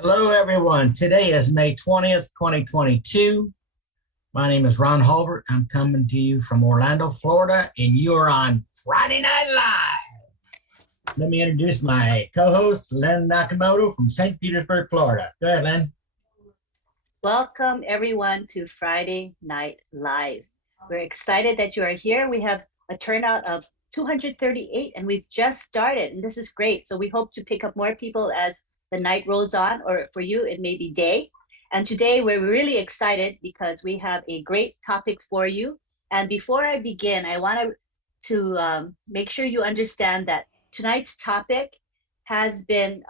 Hello, everyone. Today is May 20th, 2022. My name is Ron Halbert. I'm coming to you from Orlando, Florida, and you're on Friday Night Live. Let me introduce my co-host, Lynn Nakamoto from St. Petersburg, Florida. Go ahead, Lynn. Welcome everyone to Friday Night Live. We're excited that you are here. We have a turnout of 238 and we've just started and this is great. So we hope to pick up more people as the night rolls on, or for you it may be day. And today we're really excited because we have a great topic for you. And before I begin, I want to make sure you understand that tonight's topic has been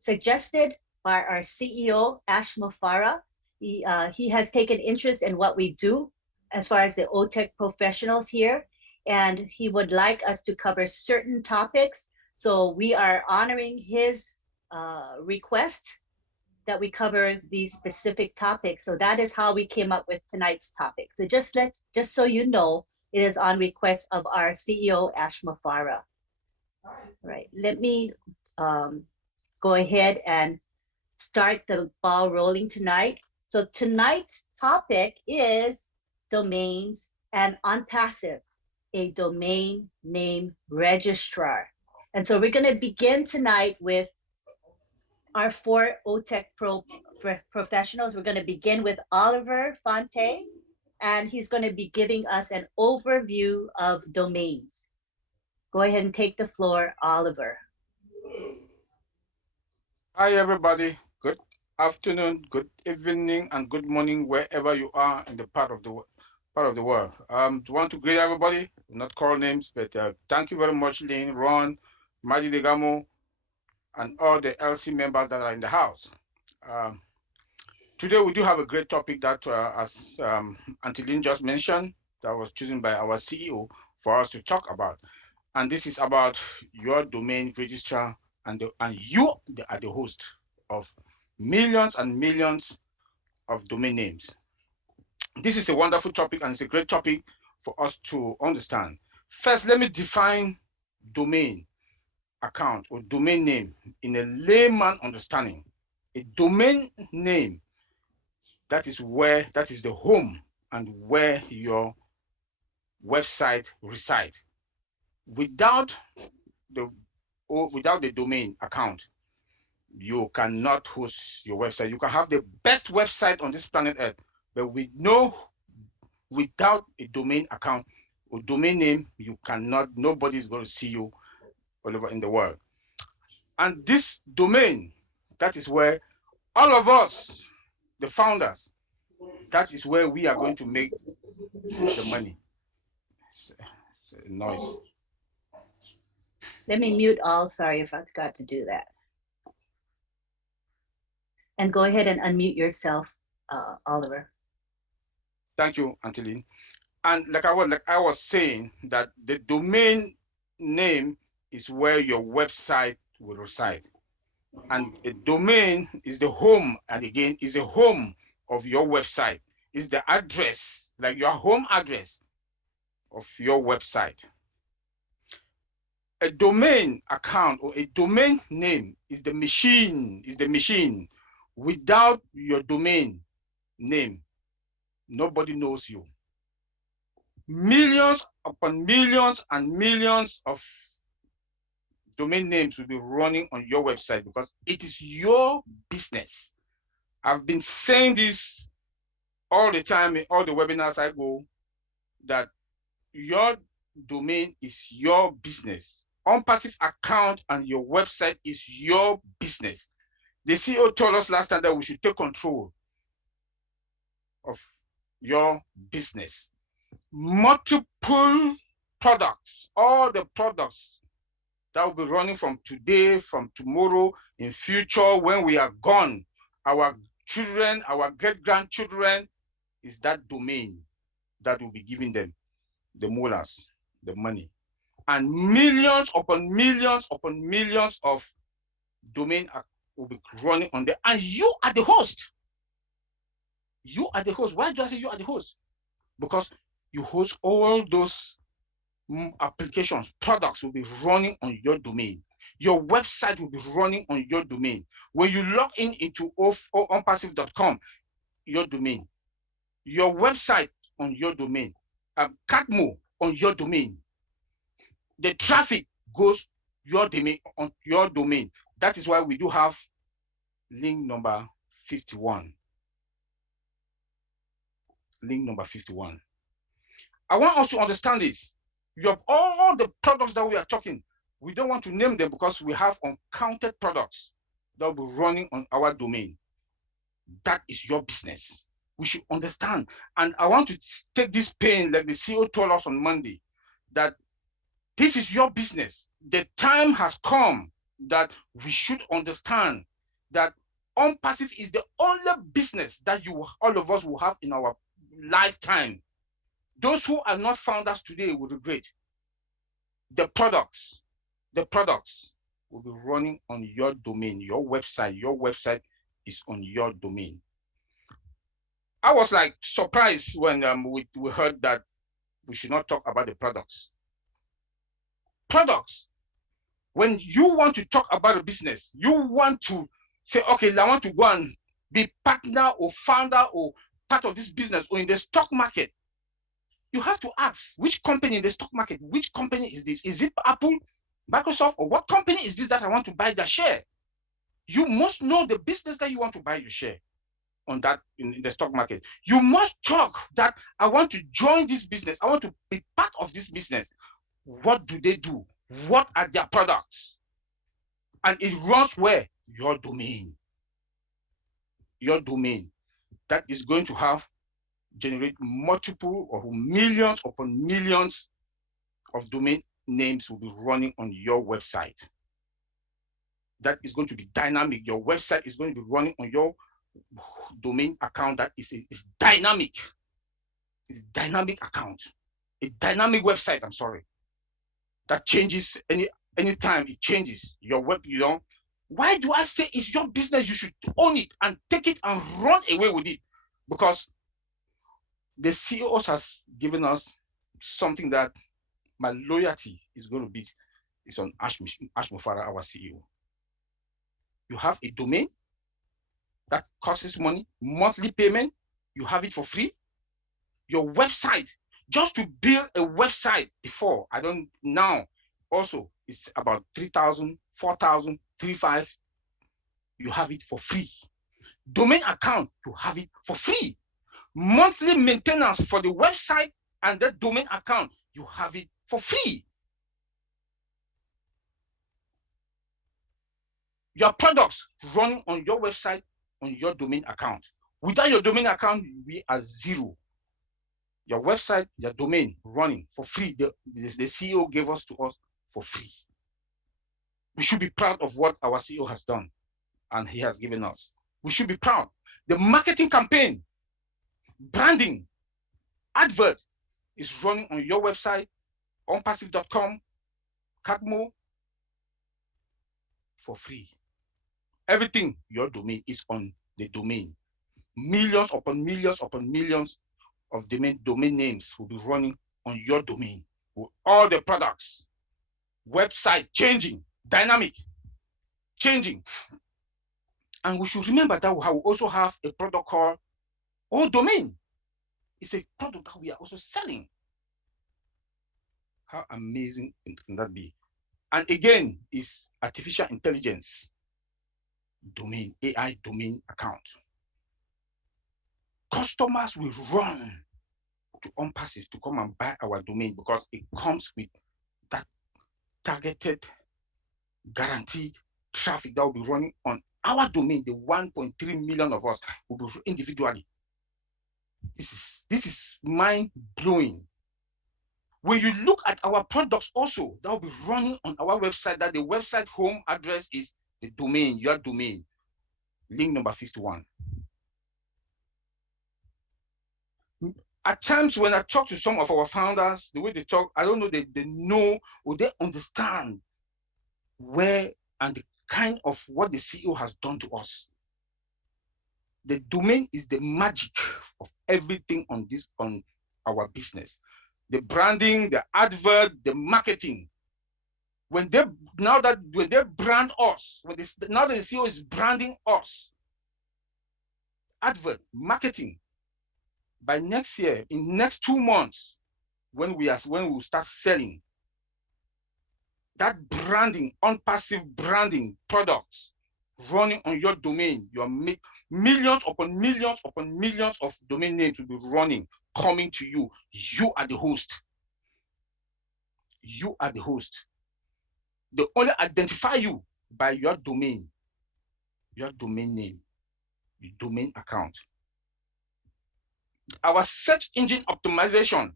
suggested by our CEO, Ash Mufara. He has taken interest in what we do as far as the OTech professionals here, and he would like us to cover certain topics. So we are honoring his request that we cover these specific topics. So that is how we came up with tonight's topic. So just so you know, it is on request of our CEO, Ash Mufara. All right, let me go ahead and start the ball rolling tonight. So tonight's topic is domains and ONPASSIVE, a domain name registrar. And so we're going to begin tonight with our four OTech professionals. We're going to begin with Oliver Fonte, and he's going to be giving us an overview of domains. Go ahead and take the floor, Oliver. Hi, everybody. Good afternoon, good evening, and good morning, wherever you are in the part of the world. Want to greet everybody, not call names, but thank you very much, Lynn, Ron, Madi Degamo, and all the LC members that are in the house. Today, we do have a great topic that, as Auntie Lynn just mentioned, that was chosen by our CEO for us to talk about. And this is about your domain registrar, and you are the host of millions and millions of domain names. This is a wonderful topic, and it's a great topic for us to understand. First, let me define domain account or domain name in a layman understanding. A domain name, that is the home and where your website resides. Without the domain account, you cannot host your website. You can have the best website on this planet Earth, but without a domain account or domain name, you cannot, nobody is going to see you all over in the world. And this domain, that is where all of us, the founders, that is where we are going to make the money. It's a noise. Let me mute all. Sorry if I forgot to do that. And go ahead and unmute yourself, Oliver. Thank you, Auntie Lynn. And like I was saying, that the domain name is where your website will reside. And a domain is the home, and again, is a home of your website. Is the address, like your home address of your website. A domain account or a domain name is the machine. Without your domain name, nobody knows you. Millions upon millions and millions of domain names will be running on your website because it is your business. I've been saying this all the time in all the webinars I go, that your domain is your business. ONPASSIVE account and your website is your business. The CEO told us last time that we should take control of your business. Multiple products, all the products that will be running from today, from tomorrow, in future, when we are gone, our children, our great-grandchildren, is that domain that will be giving them the molars, the money. And millions upon millions upon millions of domain will be running on there. And you are the host. You are the host. Why do I say you are the host? Because you host all those applications, products will be running on your domain. Your website will be running on your domain. When you log in into onpassive.com, your domain, your website on your domain, Catmo on your domain, the traffic goes your domain on your domain. That is why we do have link number 51. Link number 51. I want us to understand this. You have all the products that we are talking. We don't want to name them because we have uncounted products that will be running on our domain. That is your business. We should understand. And I want to take this pain, like the CEO told us on Monday, that this is your business. The time has come that we should understand that ONPASSIVE is the only business that all of us will have in our lifetime. Those who are not founders today will regret. The products will be running on your domain, your website is on your domain. I was like surprised when we heard that we should not talk about the products. Products, when you want to talk about a business, you want to say, okay, I want to go and be partner or founder or part of this business or in the stock market. You have to ask, which company in the stock market, which company is this? Is it Apple, Microsoft, or what company is this that I want to buy their share? You must know the business that you want to buy your share on that in the stock market. You must talk that I want to join this business. I want to be part of this business. What do they do? What are their products? And it runs where? Your domain. Your domain that is going to generate multiple or millions upon millions of domain names will be running on your website. That is going to be dynamic. Your website is going to be running on your domain account that is dynamic. It's a dynamic account. A dynamic website, I'm sorry. That changes anytime it changes. Your web, why do I say it's your business? You should own it and take it and run away with it. Because the CEOs has given us something that my loyalty is going to be, is on Ash Mufara, our CEO. You have a domain that costs money, monthly payment, you have it for free. Your website, just to build a website before, now also it's about 3,000, 4,000, 3,500. You have it for free. Domain account, you have it for free. Monthly maintenance for the website and the domain account, you have it for free. Your products running on your website, on your domain account. Without your domain account, we are zero. Your website, your domain running for free. The CEO gave us to us for free. We should be proud of what our CEO has done and he has given us. We should be proud. The marketing campaign, branding, advert is running on your website, onpassive.com, Catmo, for free. Everything, your domain is on the domain. Millions upon millions upon millions of domain names will be running on your domain with all the products. Website changing, dynamic, changing. And we should remember that we also have a product called domain. It's a product that we are also selling. How amazing can that be? And again, it's artificial intelligence domain, AI domain account. Customers will run to ONPASSIVE to come and buy our domain because it comes with that targeted, guaranteed traffic that will be running on our domain. The 1.3 million of us will be individually. This is mind-blowing. When you look at our products also, that will be running on our website, that the website home address is the domain, your domain. Link number 51. At times when I talk to some of our founders, the way they talk, I don't know, they know or they understand where and the kind of what the CEO has done to us. The domain is the magic of everything on our business. The branding, the advert, the marketing. when they brand us, now that the CEO is branding us, advert, marketing, by next year, in next 2 months, when we start selling, that branding, ONPASSIVE branding products running on your domain, your millions upon millions upon millions of domain names will be running, coming to you. You are the host. You are the host. They only identify you by your domain name, your domain account. Our search engine optimization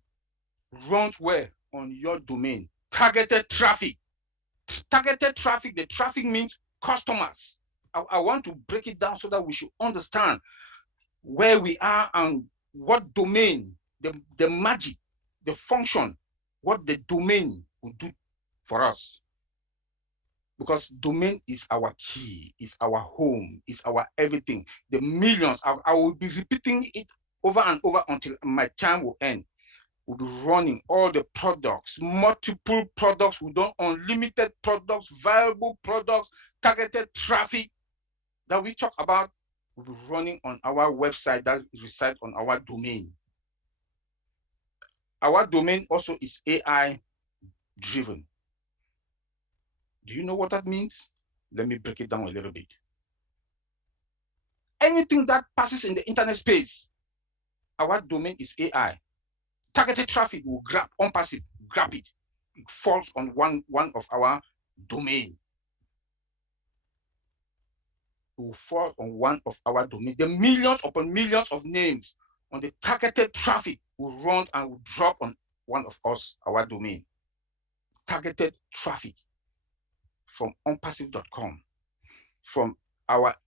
runs where? On your domain. Targeted traffic. Targeted traffic, the traffic means customers. I want to break it down so that we should understand where we are and what domain, the magic, the function, what the domain will do for us. Because domain is our key, is our home, is our everything. The millions, I will be repeating it over and over until my time will end. We'll be running all the products, multiple products. We don't unlimited products, viable products, targeted traffic that we talk about. We'll be running on our website that resides on our domain. Our domain also is AI driven. Do you know what that means? Let me break it down a little bit. Anything that passes in the internet space, our domain is AI. Targeted traffic will grab ONPASSIVE, grab it. It falls on one of our domain. It will fall on one of our domain. The millions upon millions of names on the targeted traffic will run and will drop on one of us, our domain. Targeted traffic from onpassive.com, from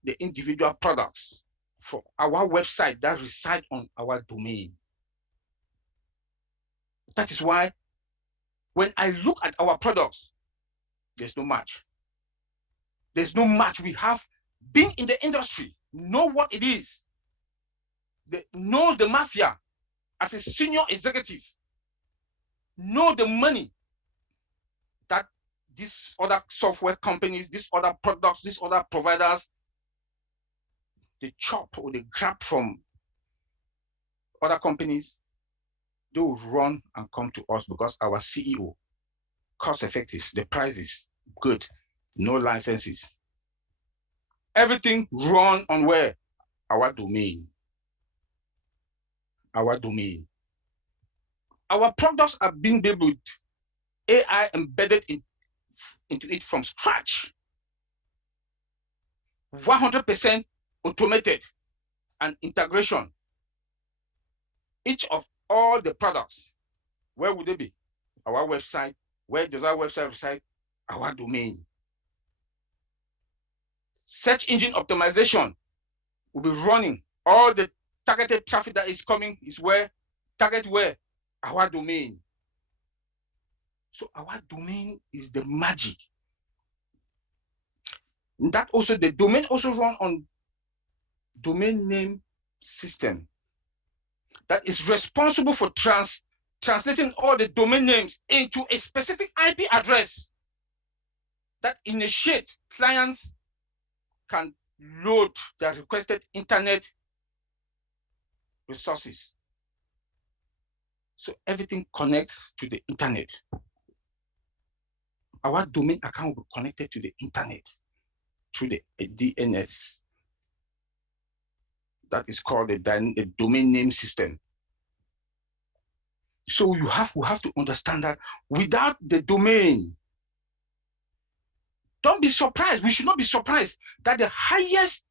the individual products, from our website that reside on our domain. That is why when I look at our products, there's no match. There's no match. We have been in the industry, know what it is, know the mafia as a senior executive, know the money that these other software companies, these other products, these other providers, they chop or they grab from other companies. They will run and come to us because our CEO, cost effective, the price is good, no licenses. Everything run on where? Our domain. Our domain. Our products are being built with AI embedded into it from scratch. 100% automated and integration. Each of all the products, where would they be? Our website. Where does our website reside? Our domain. Search engine optimization will be running. All the targeted traffic that is coming is where? Target where? Our domain. So our domain is the magic. That also, the domain also run on domain name system that is responsible for translating all the domain names into a specific IP address that initiate clients can load their requested internet resources. So everything connects to the internet. Our domain account will be connected to the internet through the DNS. That is called a domain name system. So we have to understand that without the domain, don't be surprised. We should not be surprised that the highest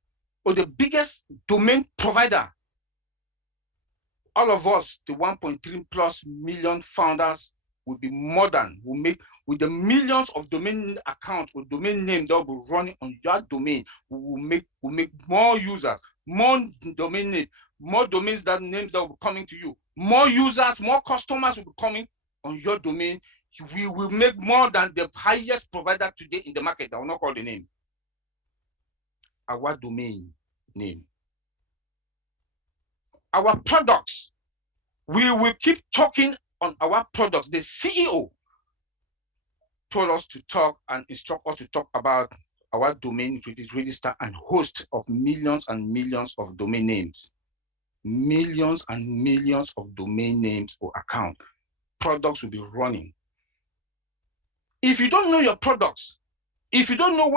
or the biggest domain provider, all of us, the 1.3 plus million founders, will be more than, will make, with the millions of domain accounts or domain names that will be running on your domain, we will make more users, more domain names, more domains, that names that will be coming to you, more users, more customers will be coming on your domain. We will make more than the highest provider today in the market. I will not call the name. Our domain name. Our products, we will keep talking on our products. The CEO told us to talk and instruct us to talk about our domain register and host of millions and millions of domain names. Millions and millions of domain names or account. Products will be running. If you don't know your products, if you don't know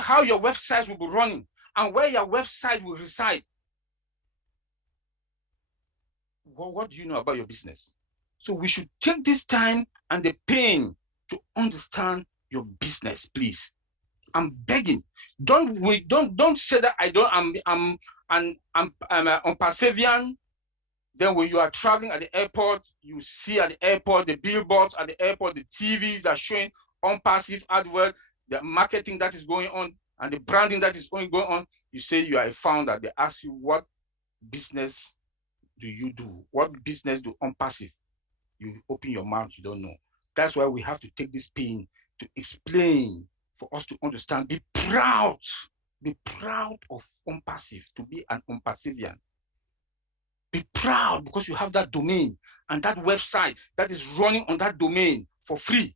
how your websites will be running and where your website will reside, what do you know about your business? So we should take this time and the pain to understand your business, please. I'm begging. Don't say that I'm ONPASSIVE. Then when you are traveling at the airport, you see at the airport the billboards at the airport, the TVs that are showing ONPASSIVE advert, the marketing that is going on and the branding that is going on. You say you are a founder. They ask you, what business do you do? What business do ONPASSIVE? You open your mouth, you don't know. That's why we have to take this pain to explain for us to understand. Be proud of ONPASSIVE, to be an ONPASSIVian. Be proud because you have that domain and that website that is running on that domain for free.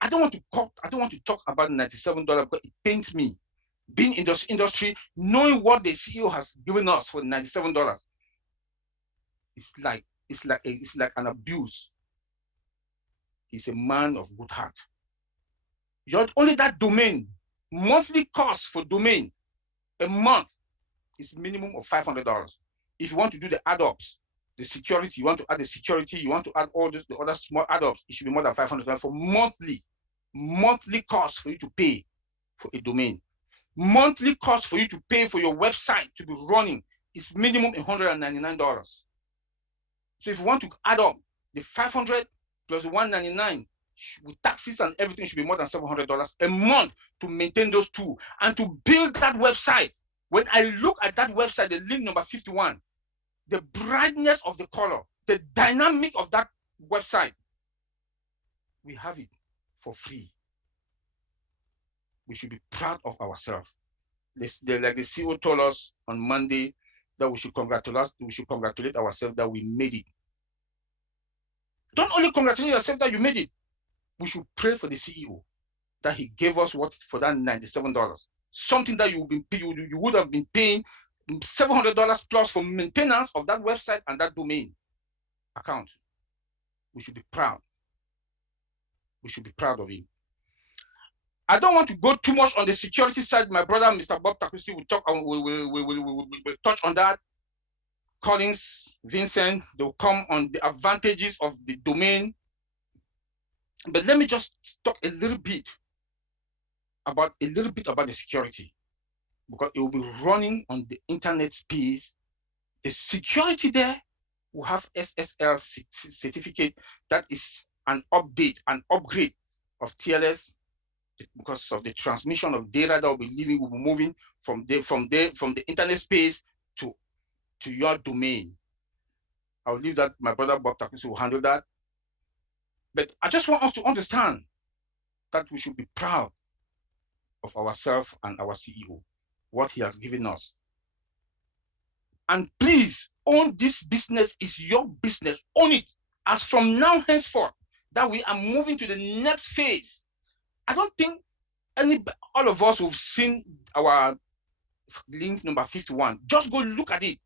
I don't want to talk about $97 because it pains me. Being in this industry, knowing what the CEO has given us for $97, it's like an abuse. He's a man of good heart. You're only that domain, monthly cost for domain a month is minimum of $500. If you want to do the add-ups, the security, you want to add the security, you want to add all this, the other small add-ups, it should be more than $500 for monthly cost for you to pay for a domain. Monthly cost for you to pay for your website to be running is minimum $199. So if you want to add up the 500 plus the 199 with taxes and everything, should be more than $700 a month to maintain those two and to build that website. When I look at that website, the link number 51, the brightness of the color, the dynamic of that website, we have it for free. We should be proud of ourselves. Like the CEO told us on Monday that we should congratulate ourselves that we made it. Don't only congratulate yourself that you made it. We should pray for the CEO that he gave us for that $97. Something that you would have been paying $700 plus for maintenance of that website and that domain account. We should be proud. We should be proud of him. I don't want to go too much on the security side. My brother, Mr. Bob Takusi, will touch on that. Collins, Vincent, they'll come on the advantages of the domain. But let me just talk a little bit about the security, because it will be running on the internet space. The security there will have SSL certificate. That is an update, an upgrade of TLS, because of the transmission of data that will be moving from the internet space to your domain. I'll leave that. My brother Bob Takusi will handle that. But I just want us to understand that we should be proud of ourselves and our CEO, what he has given us. And please, own this business. Is your business. Own it. As from now henceforth, that we are moving to the next phase. I don't think all of us have seen our link number 51. Just go look at it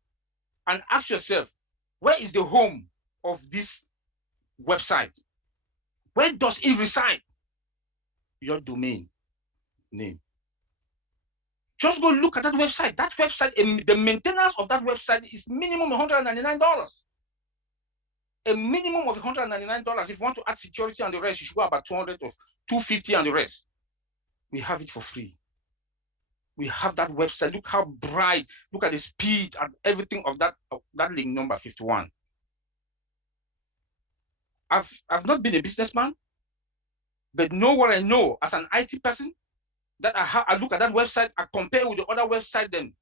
and ask yourself, where is the home of this website? Where does it reside? Your domain name. Just go look at that website. That website, the maintenance of that website is minimum $199. A minimum of $199. If you want to add security and the rest, you should go about $200 or $250 and the rest. We have it for free. We have that website. Look how bright. Look at the speed and everything of that link number 51. I've not been a businessman, but know what I know as an IT person, that I look at that website, I compare with the other website then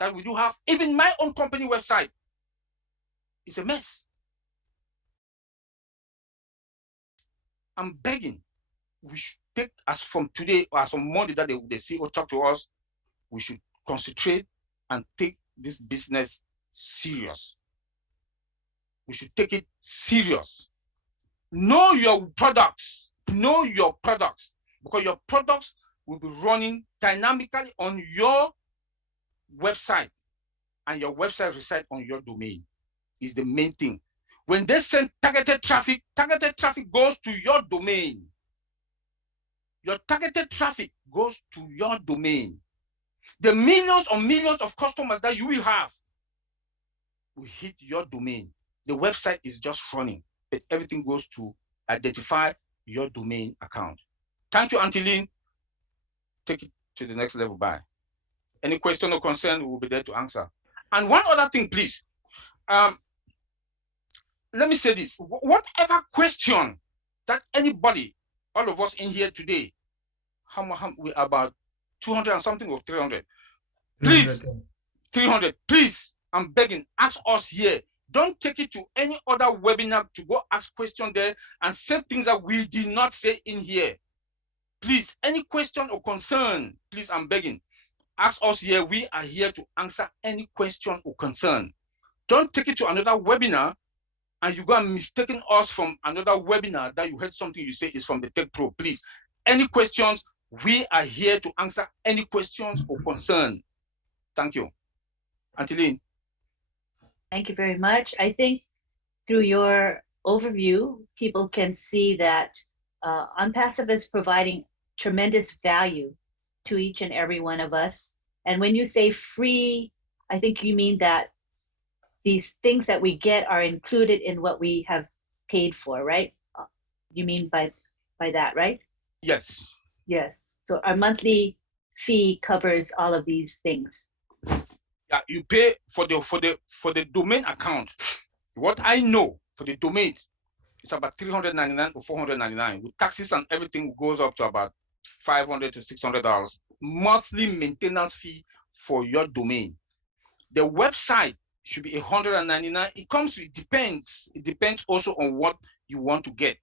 that we do have. Even my own company website is a mess. I'm begging, we should take, as from today or as from Monday that the CEO talk to us, we should concentrate and take this business serious. We should take it serious. know your products, because your products will be running dynamically on your website, and your website resides on your domain is the main thing. When they send targeted traffic goes to your domain. Your targeted traffic goes to your domain. The millions of customers that you will have will hit your domain. The website is just running, but everything goes to identify your domain account. Thank you, Auntie Lynn. Take it to the next level. Bye. Any question or concern, we will be there to answer. And one other thing, please. Let me say this. Whatever question that anybody, all of us in here today, how we about 200 and something or 300? Please, 300. Please, I'm begging, ask us here. Don't take it to any other webinar to go ask questions there and say things that we did not say in here. Please, any question or concern, please, I'm begging, ask us here. We are here to answer any question or concern. Don't take it to another webinar and you go and mistaken us from another webinar that you heard something you say is from the Tech Pro. Please, any questions, we are here to answer any questions or concern. Thank you. Auntie Lynn. Thank you very much. I think through your overview, people can see that ONPASSIVE is providing tremendous value to each and every one of us. And when you say free, I think you mean that these things that we get are included in what we have paid for, right? You mean by that, right? Yes. Yes. So our monthly fee covers all of these things. Yeah, you pay for the domain account. What I know for the domain, it's about $399 or $499. With taxes and everything goes up to about $500 to $600 monthly maintenance fee for your domain. The website should be $199. It comes, it depends. It depends also on what you want to get.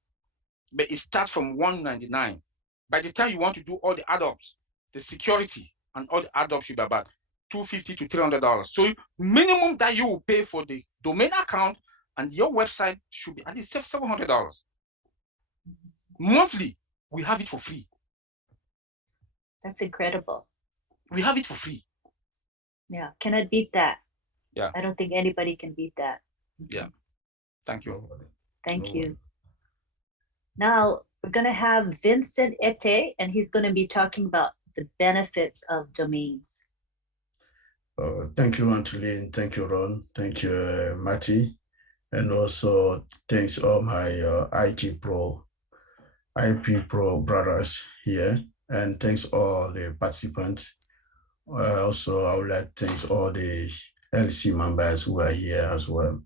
But it starts from $199. By the time you want to do all the add-ups, the security and all the add-ups should be about $250 to $300. So minimum that you will pay for the domain account and your website should be at least $700. Monthly, we have it for free. That's incredible. We have it for free. Yeah, cannot beat that. Yeah. I don't think anybody can beat that. Yeah. Thank you. Thank you. Now we're going to have Vincent Ete, and he's going to be talking about the benefits of domains. Thank you, Auntie Lynn. Thank you, Ron. Thank you, Matty. And also thanks all my IP Pro brothers here. And thanks all the participants. Also, I would like to thank all the LC members who are here as well.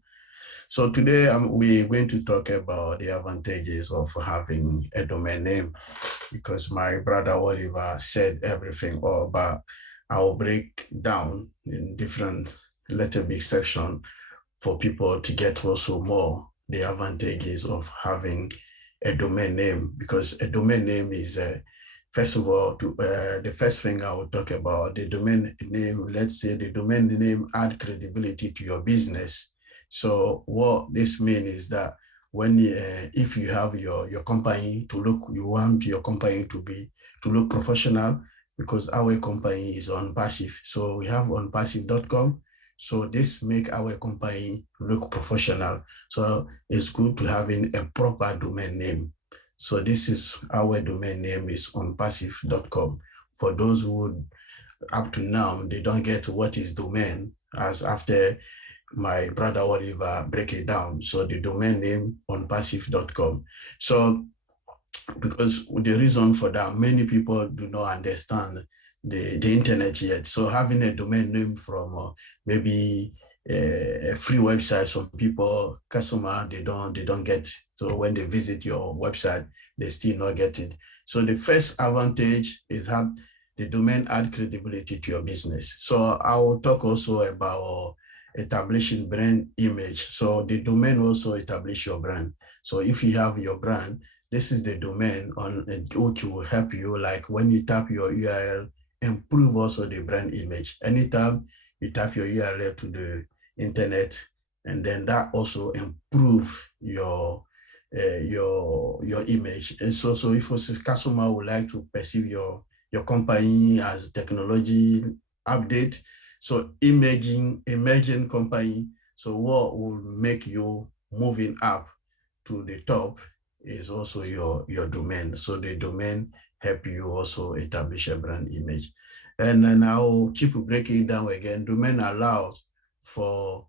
So today we're going to talk about the advantages of having a domain name, because my brother Oliver said everything all, but I'll break down in different little big section for people to get also more the advantages of having a domain name, because a domain name is first of all, the first thing I will talk about, the domain name. Let's say the domain name add credibility to your business. So what this means is that when if you have your company to look, you want your company to look professional, because our company is ONPASSIVE. So we have ONPASSIVE.com. So this make our company look professional. So it's good to having a proper domain name. So this is our domain name is ONPASSIVE.com. For those who up to now, they don't get what is domain, as after my brother Oliver break it down. So the domain name ONPASSIVE.com. So because the reason for that, many people do not understand the internet yet. So having a domain name from maybe a free website, some people, customer, they don't get. So when they visit your website, they still not get it. So the first advantage is have the domain add credibility to your business. So I will talk also about establishing brand image. So the domain also establish your brand. So if you have your brand, this is the domain on which will help you, like when you tap your URL, improve also the brand image. Anytime you tap your URL to the internet, and then that also improve your your image. And so if a customer would like to perceive your company as technology update, so emerging company, so what will make you moving up to the top is also your domain. So the domain help you also establish a brand image. And then I'll keep breaking it down again. Domain allows for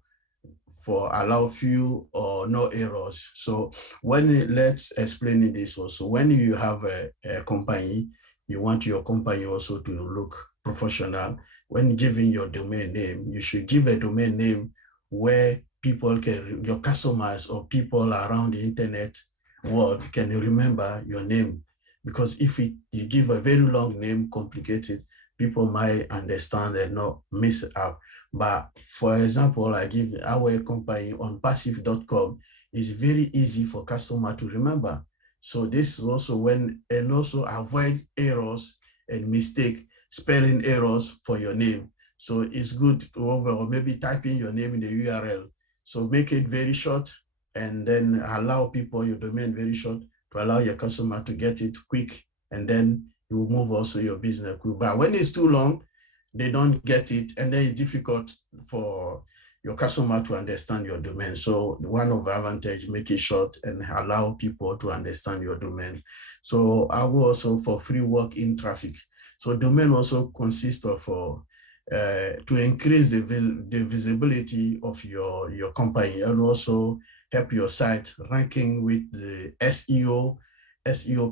allow few or no errors. So let's explain this also. When you have a company, you want your company also to look professional. When giving your domain name, you should give a domain name where people your customers or people around the internet world can remember your name. Because if you give a very long name, complicated, people might understand and not miss it up. But for example, I give our company ONPASSIVE.com is very easy for customer to remember. So this is also and also avoid errors and mistake, spelling errors for your name. So it's good to or maybe type in your name in the URL. So make it very short and then allow people your domain very short to allow your customer to get it quick, and then you move also your business. But when it's too long, they don't get it, and then it's difficult for your customer to understand your domain. So one of the advantage, make it short and allow people to understand your domain. So I will also for free walk-in traffic. So domain also consists of to increase the visibility of your company and also help your site ranking with the SEO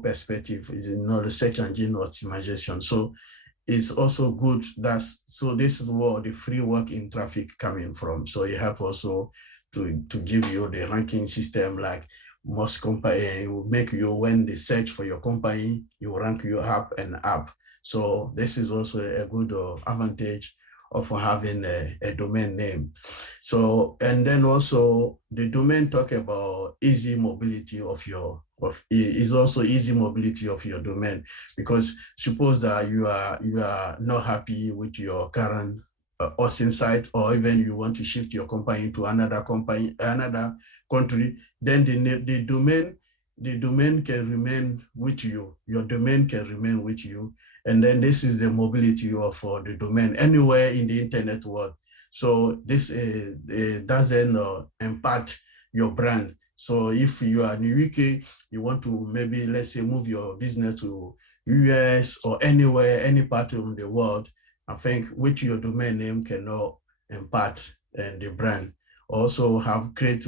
perspective, is the search engine optimization. So it's also good. So this is where the free walk-in traffic coming from. So you have also to give you the ranking system, like most company will make you, when they search for your company, you rank you up and up. So this is also a good advantage of having a domain name. So, and then also the domain talk about easy mobility is also easy mobility of your domain, because suppose that you are not happy with your current hosting site, or even you want to shift your company to another country, then the domain can remain with you. Your domain can remain with you. And then this is the mobility of the domain anywhere in the internet world. So this doesn't impact your brand. So if you are in the UK, you want to maybe, let's say, move your business to US or anywhere, any part of the world, I think with your domain name cannot impact the brand. Also have great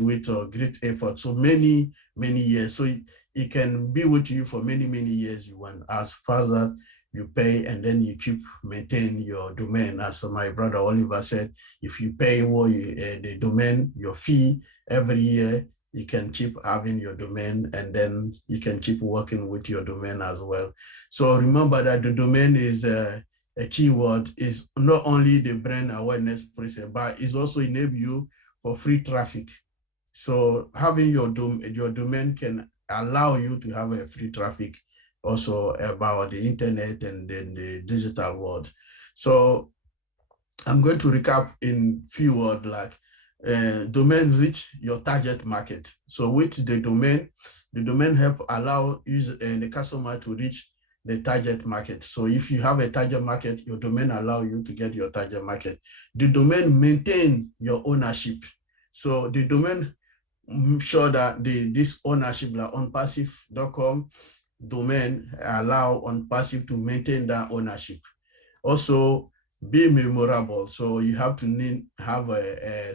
effort. So many years. So it can be with you for many years. You want, as far as you pay, and then you keep maintain your domain. As my brother Oliver said, if you pay the domain, your fee every year, you can keep having your domain, and then you can keep working with your domain as well. So remember that the domain is a keyword, is not only the brand awareness process, but it's also enable you for free traffic. So having your domain can allow you to have a free traffic also about the internet and then the digital world. So I'm going to recap in few words, like domain reach your target market. So with the domain help allow user and the customer to reach the target market. So if you have a target market, your domain allow you to get your target market. The domain maintain your ownership. So the domain sure that this ownership, like ONPASSIVE.com domain, allow ONPASSIVE to maintain that ownership. Also be memorable. So you have to have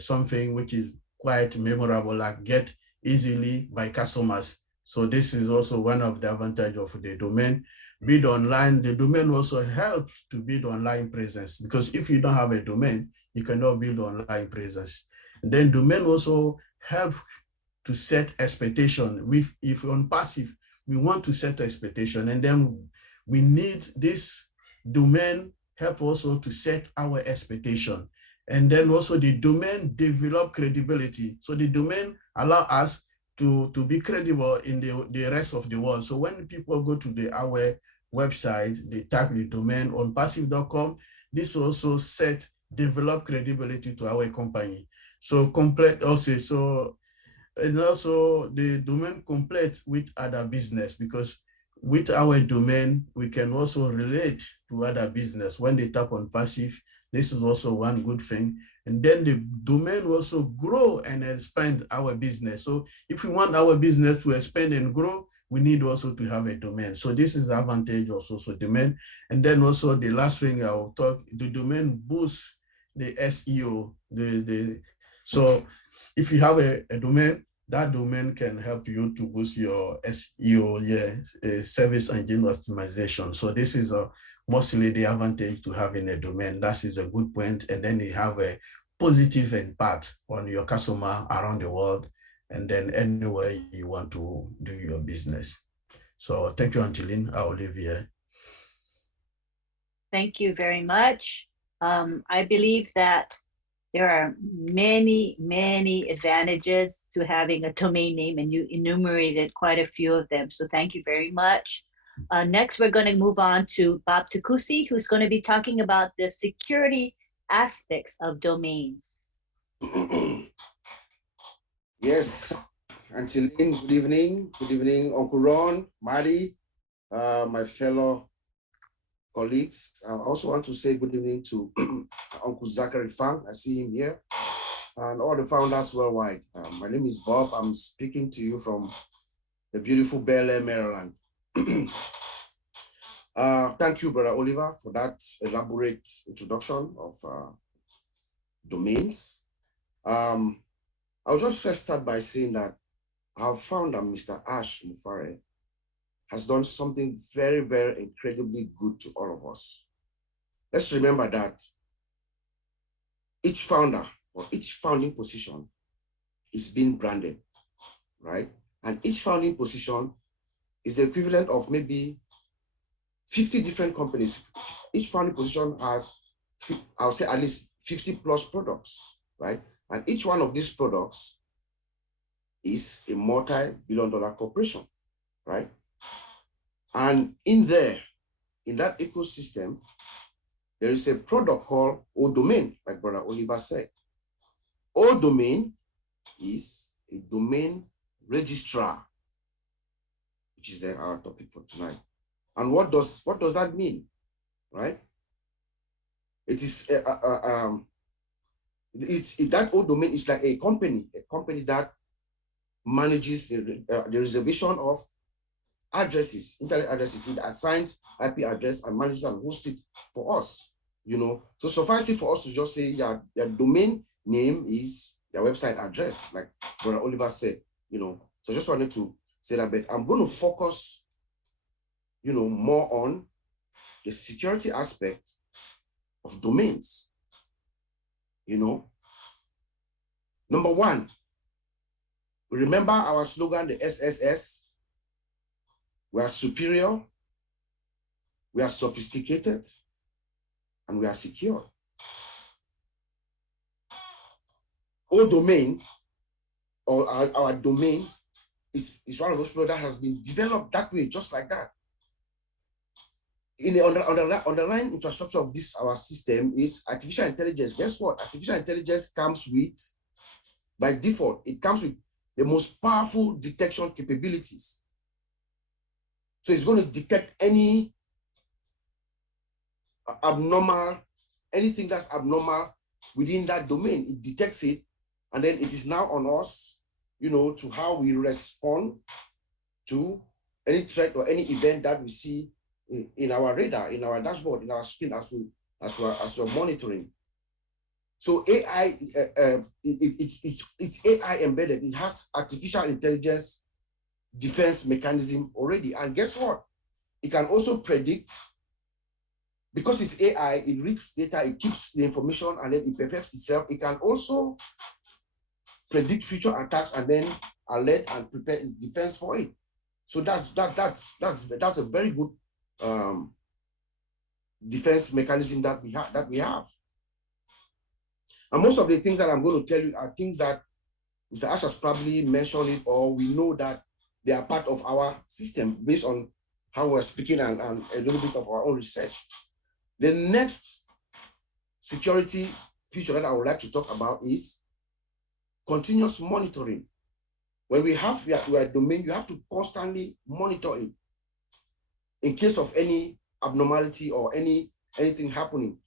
something which is quite memorable, like get easily by customers. So this is also one of the advantage of the domain. Build online. The domain also helps to build online presence, because if you don't have a domain, you cannot build online presence. And then domain also help to set expectation. If ONPASSIVE, we want to set expectation, and then we need this domain help also to set our expectation. And then also the domain develop credibility. So the domain allow us to be credible in the rest of the world. So when people go to our website, they type the domain ONPASSIVE.com, this also develop credibility to our company. So complete also, so And also the domain complete with other business, because with our domain, we can also relate to other business. When they tap on passive, this is also one good thing. And then the domain also grow and expand our business. So if we want our business to expand and grow, we need also to have a domain. So this is the advantage also, so domain. And then also the last thing I'll talk, the domain boosts the SEO. So if you have a domain, that domain can help you to boost your SEO, service engine optimization. So this is mostly the advantage to having a domain. That is a good point. And then you have a positive impact on your customer around the world, and then anywhere you want to do your business. So thank you, Auntie Lynn. I'll leave here. Thank you very much. I believe that there are many, many advantages to having a domain name, and you enumerated quite a few of them. So thank you very much. Next, we're going to move on to Bob Tukusi, who's going to be talking about the security aspects of domains. Yes, Auntie Lynn, good evening. Good evening, Uncle Ron, Marty, my fellow colleagues. I also want to say good evening to Uncle Zachary Fang. I see him here, and all the founders worldwide. My name is Bob. I'm speaking to you from the beautiful Bel Air, Maryland. Thank you, Brother Oliver, for that elaborate introduction of domains. I'll just first start by saying that our founder, Mr. Ash Mufare, has done something very, very incredibly good to all of us. Let's remember that each founder or each founding position is being branded, right? And each founding position is the equivalent of maybe 50 different companies. Each founding position has, I'll say, at least 50 plus products, right? And each one of these products is a multi-billion-dollar corporation, right? And in there, in that ecosystem, there is a product called O-Domain, like Brother Oliver said. O-Domain is a domain registrar, which is our topic for tonight. And what does that mean, right? It is that O-Domain is like a company that manages the reservation of addresses, internet addresses. It assigns IP address and manages and hosts it for us, you know. So suffice it for us to just say your domain name is your website address, like Brother Oliver said, you know. So I just wanted to say that, but I'm going to focus, you know, more on the security aspect of domains, you know. Number one, remember our slogan, the SSS. We are superior, we are sophisticated, and we are secure. O-Domain, or our domain, is one of those products that has been developed that way, just like that. In the underlying infrastructure of this, our system, is artificial intelligence. Guess what? Artificial intelligence comes with, by default, it comes with the most powerful detection capabilities. So it's going to detect any anything that's abnormal within that domain. It detects it, and then it is now on us, you know, to how we respond to any threat or any event that we see in our radar, in our dashboard, in our screen as we're monitoring. So AI, it's AI embedded. It has artificial intelligence defense mechanism already. And guess what? It can also predict, because it's AI, it reads data, it keeps the information, and then it perfects itself. It can also predict future attacks and then alert and prepare defense for it. So that's a very good defense mechanism that we have. And most of the things that I'm going to tell you are things that Mr. Ash has probably mentioned it, or we know that they are part of our system based on how we're speaking and a little bit of our own research. The next security feature that I would like to talk about is continuous monitoring. When we have your domain, you have to constantly monitor it in case of any abnormality or anything happening.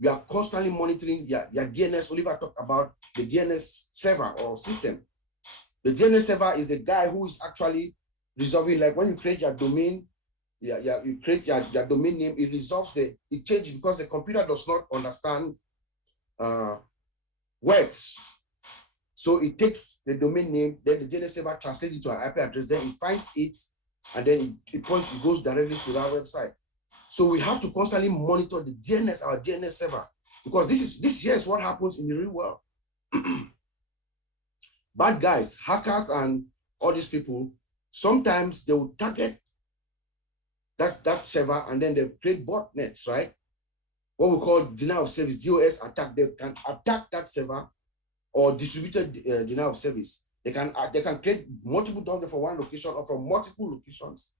We are constantly monitoring your DNS. Oliver talked about the DNS server or system. The DNS server is the guy who is actually resolving, like when you create your domain, you create your domain name, it resolves it changes because the computer does not understand words. So it takes the domain name, then the DNS server translates it to an IP address, then it finds it, and then it goes directly to that website. So we have to constantly monitor the DNS, our DNS server, because this here is what happens in the real world. Bad guys, hackers, and all these people, sometimes they will target that server and then they create botnets, right? What we call denial of service, DOS attack. They can attack that server or distributed denial of service. They can create multiple domains from one location or from multiple locations,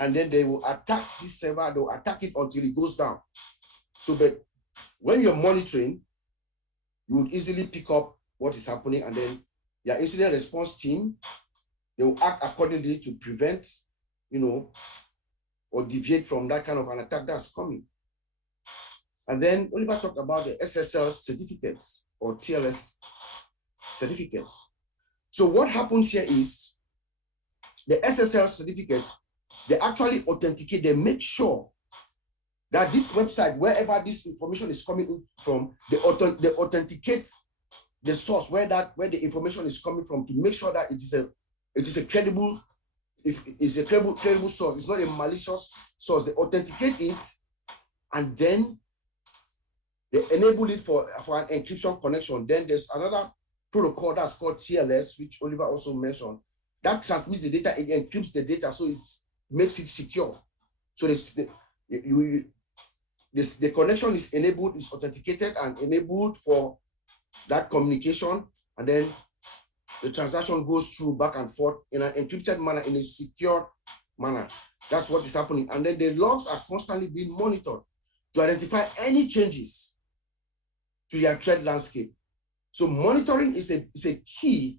and then they will attack this server. They will attack it until it goes down. So, but when you're monitoring, you would easily pick up what is happening, and then your incident response team, they will act accordingly to prevent, or deviate from that kind of an attack that's coming. And then Oliver talked about the SSL certificates or TLS certificates. So what happens here is the SSL certificates, they actually authenticate, they make sure that this website, wherever this information is coming in from, they authenticate the source where the information is coming from to make sure that it is a credible, if it's a credible source, it's not a malicious source. They authenticate it, and then they enable it for an encryption connection. Then there's another protocol that's called TLS, which Oliver also mentioned, that transmits the data, it encrypts the data, so it makes it secure. So the connection is enabled, is authenticated and enabled for that communication, and then the transaction goes through back and forth in an encrypted manner, in a secure manner. That's what is happening. And then the logs are constantly being monitored to identify any changes to your threat landscape. So monitoring is a key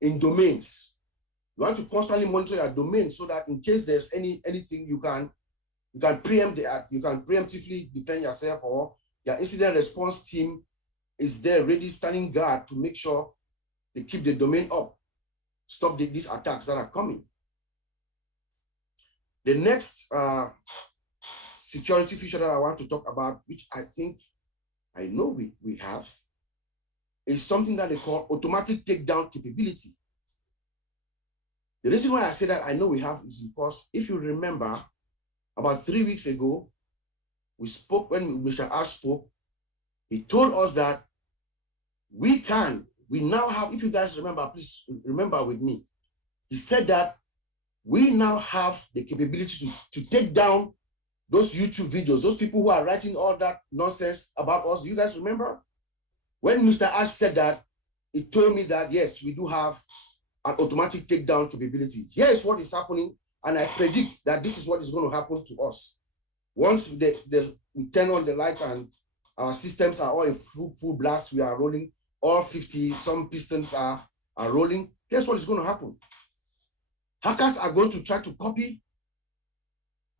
in domains. You want to constantly monitor your domain so that in case there's anything you can preempt you can preemptively defend yourself, or your incident response team is there ready, standing guard to make sure they keep the domain up, stop these attacks that are coming. The next security feature that I want to talk about, which I know we have, is something that they call automatic takedown capability. The reason why I say that I know we have is because if you remember, about 3 weeks ago, we spoke, when Mr. Ash spoke, he told us that we now have, if you guys remember, please remember with me, he said that we now have the capability to take down those YouTube videos, those people who are writing all that nonsense about us. You guys remember? When Mr. Ash said that, he told me that, yes, we do have an automatic takedown capability. Here is what is happening, and I predict that this is what is going to happen to us. Once we turn on the lights and our systems are all in full blast, we are rolling, all 50 some pistons are rolling, here's what is going to happen. Hackers are going to try to copy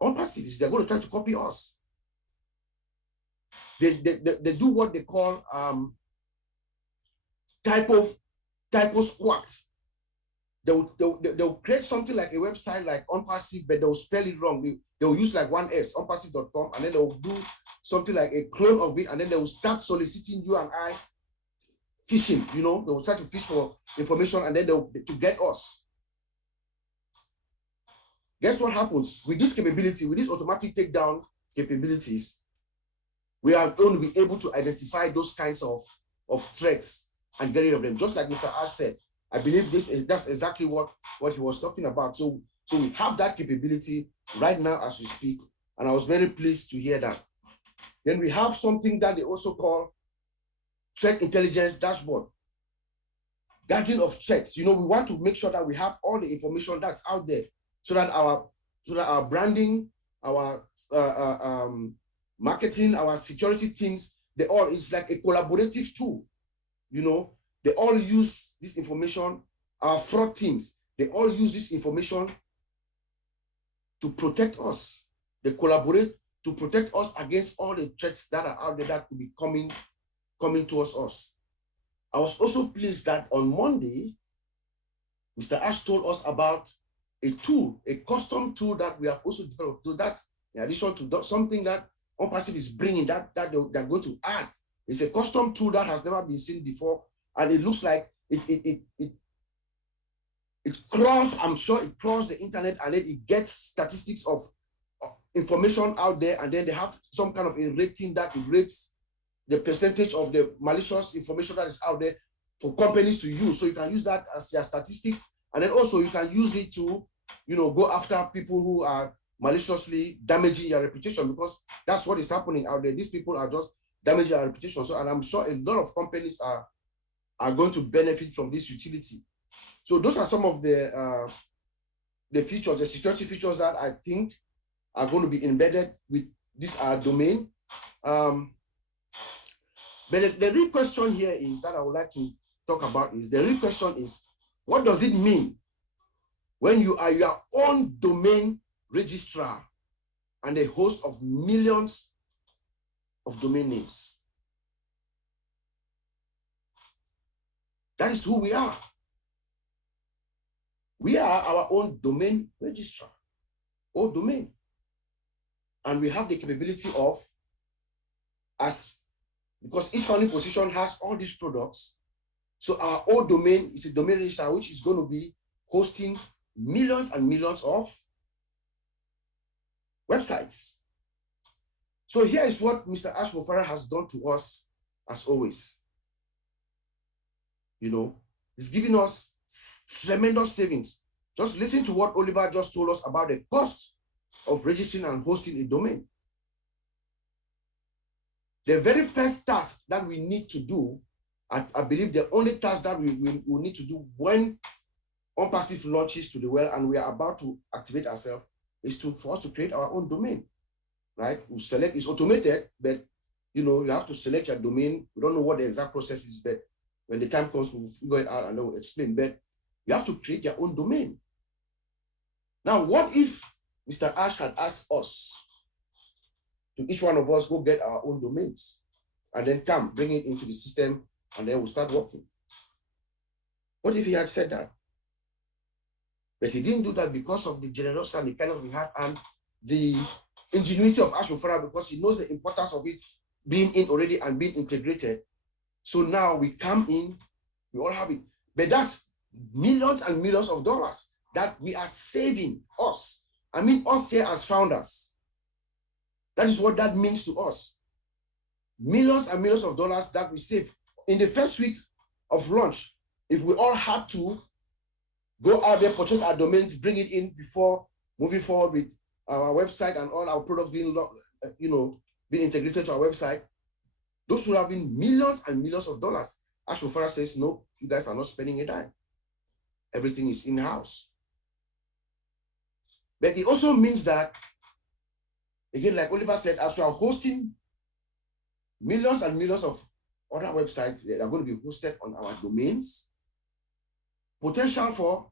ONPASSIVE. They're going to try to copy us. They do what they call typo squat. They'll create something like a website like ONPASSIVE, but they'll spell it wrong. They'll use like one S, onpassive.com, and then they'll do something like a clone of it, and then they will start soliciting you and I, phishing. They will try to fish for information, and then to get us. Guess what happens with this capability, with these automatic takedown capabilities? We are going to be able to identify those kinds of threats and get rid of them. Just like Mr. Ash said, I believe that's exactly what he was talking about. So we have that capability right now as we speak, and I was very pleased to hear that. Then we have something that they also call threat intelligence dashboard. Gathering of threats. We want to make sure that we have all the information that's out there, so that our branding, our marketing, our security teams, it's like a collaborative tool. They all use this information our fraud teams, they all use this information to protect us. They collaborate to protect us against all the threats that are out there that could be coming towards us. I was also pleased that on Monday, Mr. Ash told us about a tool, a custom tool that we have also developed. So that's in addition to something that ONPASSIVE is bringing that they're going to add. It's a custom tool that has never been seen before, and it looks like it crawls, I'm sure it crawls the internet, and then it gets statistics of information out there, and then they have some kind of a rating that it rates the percentage of the malicious information that is out there for companies to use. So you can use that as your statistics, and then also you can use it to, go after people who are maliciously damaging your reputation, because that's what is happening out there. These people are just damaging your reputation. So, and I'm sure a lot of companies are going to benefit from this utility. So those are some of the features, the security features that I think are going to be embedded with this domain. But the real question here is that I would like to talk about is, the real question is, what does it mean when you are your own domain registrar and a host of millions of domain names? That is who we are. We are our own domain registrar, or domain. And we have the capability of, because each founding position has all these products, so our own domain is a domain registrar which is going to be hosting millions and millions of websites. So here is what Mr. Ash Mufara has done to us, as always. He's giving us tremendous savings. Just listen to what Oliver just told us about the cost of registering and hosting a domain. The very first task that we need to do, I believe the only task that we need to do when ONPASSIVE launches to the world and we are about to activate ourselves, is for us to create our own domain, right? We select, it's automated, but you have to select your domain. We don't know what the exact process is, but when the time comes, we'll figure it out and then we'll explain. But you have to create your own domain. Now, what if Mr. Ash had asked us to each one of us go get our own domains and then come bring it into the system and then we'll start working? What if he had said that? But he didn't do that because of the generosity and the kindness we had and the ingenuity of Ash Mufara, because he knows the importance of it being in already and being integrated. So now we come in, we all have it. But that's millions and millions of dollars that we are saving us. I mean, us here as founders. That is what that means to us. Millions and millions of dollars that we save. In the first week of launch, if we all had to go out there, purchase our domains, bring it in before moving forward with our website and all our products being, being integrated to our website, those would have been millions and millions of dollars. Ash Mufara says, no, you guys are not spending a dime. Everything is in-house. But it also means that, again, like Oliver said, as we are hosting millions and millions of other websites that are going to be hosted on our domains, potential for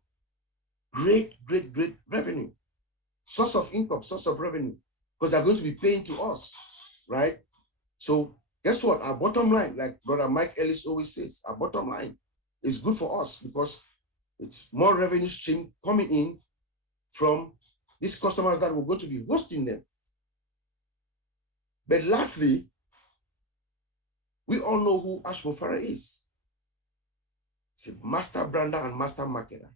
great, great, great revenue, source of income, source of revenue, because they're going to be paying to us, right? So guess what? Our bottom line, like Brother Mike Ellis always says, our bottom line is good for us because it's more revenue stream coming in from these customers that we're going to be hosting them. But lastly, we all know who Ash Mufara is. He's a master brander and master marketer.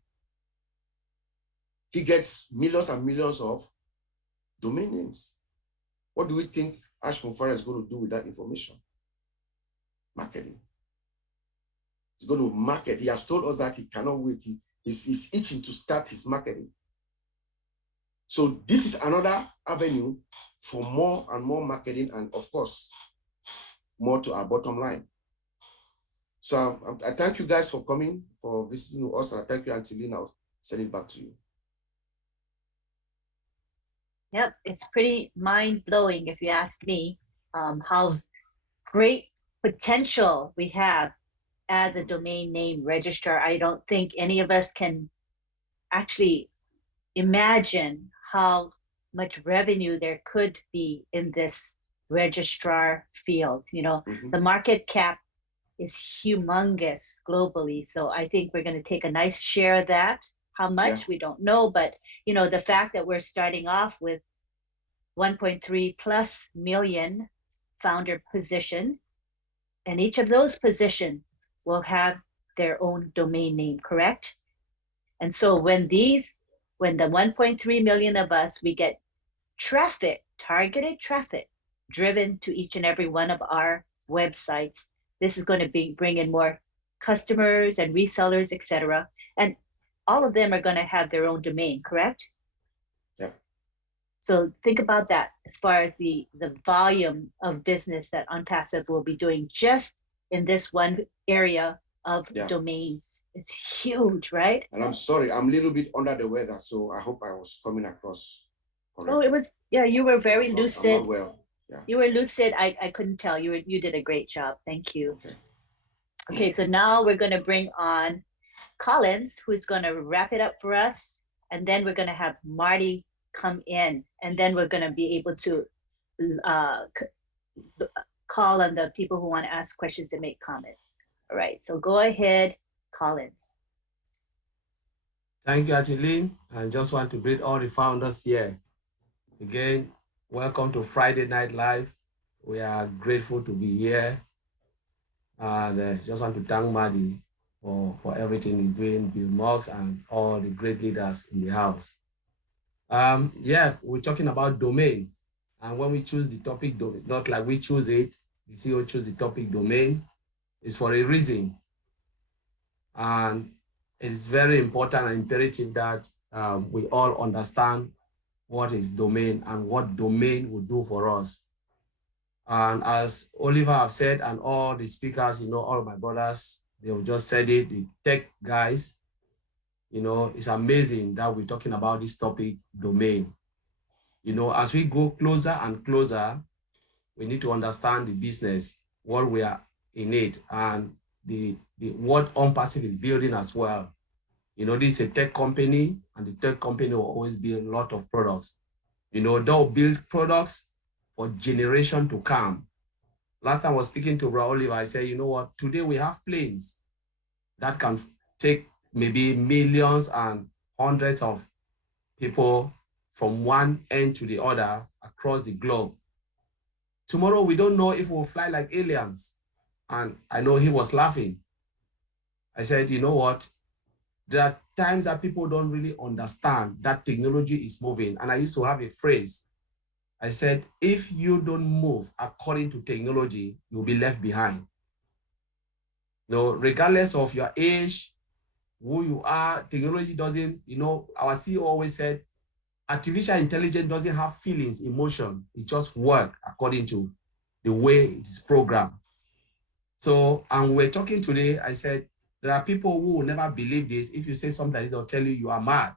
He gets millions and millions of domain names. What do we think Ash Mufara is going to do with that information? Marketing. He's going to market. He has told us that he cannot wait. He's itching to start his marketing. So this is another avenue for more and more marketing and, of course, more to our bottom line. So I thank you guys for coming, for visiting us, and I thank you, Auntie Lynn. I'll send it back to you. Yep, it's pretty mind-blowing if you ask me, how great potential we have as a domain name registrar, I don't think any of us can actually imagine how much revenue there could be in this registrar field. You know, the market cap is humongous globally. So I think we're going to take a nice share of that. How much, we don't know, but you know, the fact that we're starting off with 1.3 plus million founder position, and each of those positions will have their own domain name, correct? And so when the 1.3 million of us, we get traffic, targeted traffic driven to each and every one of our websites, this is going to bring in more customers and resellers, etc. And all of them are going to have their own domain, correct? Yeah. So think about that as far as the volume of business that ONPASSIVE will be doing just in this one area of domains. It's huge, right? And I'm sorry, I'm a little bit under the weather, so I hope I was coming across correctly. Oh, it was, yeah, you were very lucid. I'm not well. Yeah. You were lucid. I couldn't tell. You did a great job. Thank you. Okay. Okay, so now we're going to bring on Collins, who's going to wrap it up for us. And then we're going to have Marty come in. And then we're going to be able to call on the people who want to ask questions and make comments. All right, so go ahead, Collins. Thank you, Auntie Lynn. I just want to greet all the founders here. Again, welcome to Friday Night Live. We are grateful to be here. And just want to thank Marty for everything he's doing, Bill Marks, and all the great leaders in the house. Yeah, we're talking about domain. And when we choose the topic, not like we choose it, the CEO choose the topic domain, it's for a reason. And it's very important and imperative that we all understand what is domain and what domain will do for us. And as Oliver have said, and all the speakers, you know, all of my brothers, they have just said it, the tech guys, you know, it's amazing that we're talking about this topic, domain. You know, as we go closer and closer, we need to understand the business, what we are in it, and what ONPASSIVE is building as well. You know, this is a tech company, and the tech company will always build a lot of products. You know, they'll build products for generation to come. Last time I was speaking to Bro Oliver, I said, you know what, today we have planes that can take maybe millions and hundreds of people from one end to the other across the globe. Tomorrow, we don't know if we'll fly like aliens. And I know he was laughing. I said, you know what? There are times that people don't really understand that technology is moving. And I used to have a phrase. I said, if you don't move according to technology, you'll be left behind. No, regardless of your age, who you are, technology doesn't, you know, our CEO always said, artificial intelligence doesn't have feelings, emotion. It just works according to the way it is programmed. So, and we're talking today, I said, there are people who will never believe this. If you say something, they'll tell you are mad,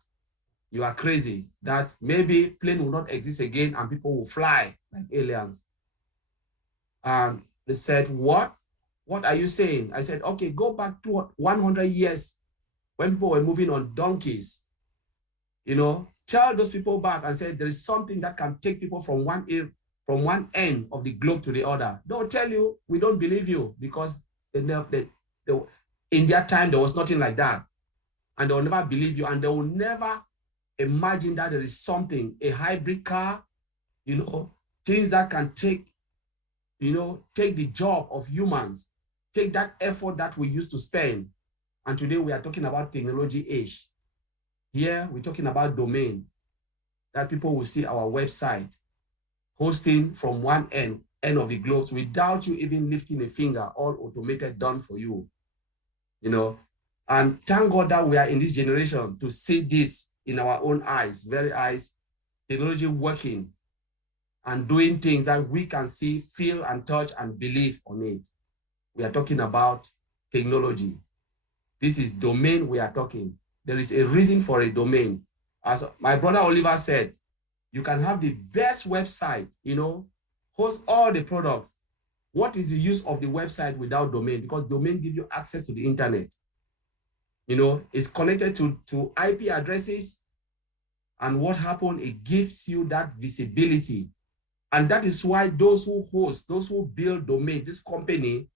you are crazy, that maybe plane will not exist again and people will fly like aliens. And they said, what? What are you saying? I said, okay, go back to 100 years when people were moving on donkeys. You know, tell those people back and say there is something that can take people from one end of the globe to the other. They'll tell you, we don't believe you, because in their time, there was nothing like that. And they'll never believe you, and they will never imagine that there is something, a hybrid car, you know, things that can take, you know, take the job of humans, take that effort that we used to spend. And today we are talking about technology age. Here, we're talking about domain, that people will see our website hosting from one end of the globe without you even lifting a finger, all automated, done for you. You know, and thank God that we are in this generation to see this in our own eyes, very eyes, technology working and doing things that we can see, feel, and touch and believe on it. We are talking about technology. This is domain we are talking. There is a reason for a domain. As my brother Oliver said, you can have the best website, you know, host all the products. what is the use of the website without domain? Because domain gives you access to the internet. You know, it's connected to IP addresses. And what happened, it gives you that visibility. And that is why those who host, those who build domain, this company,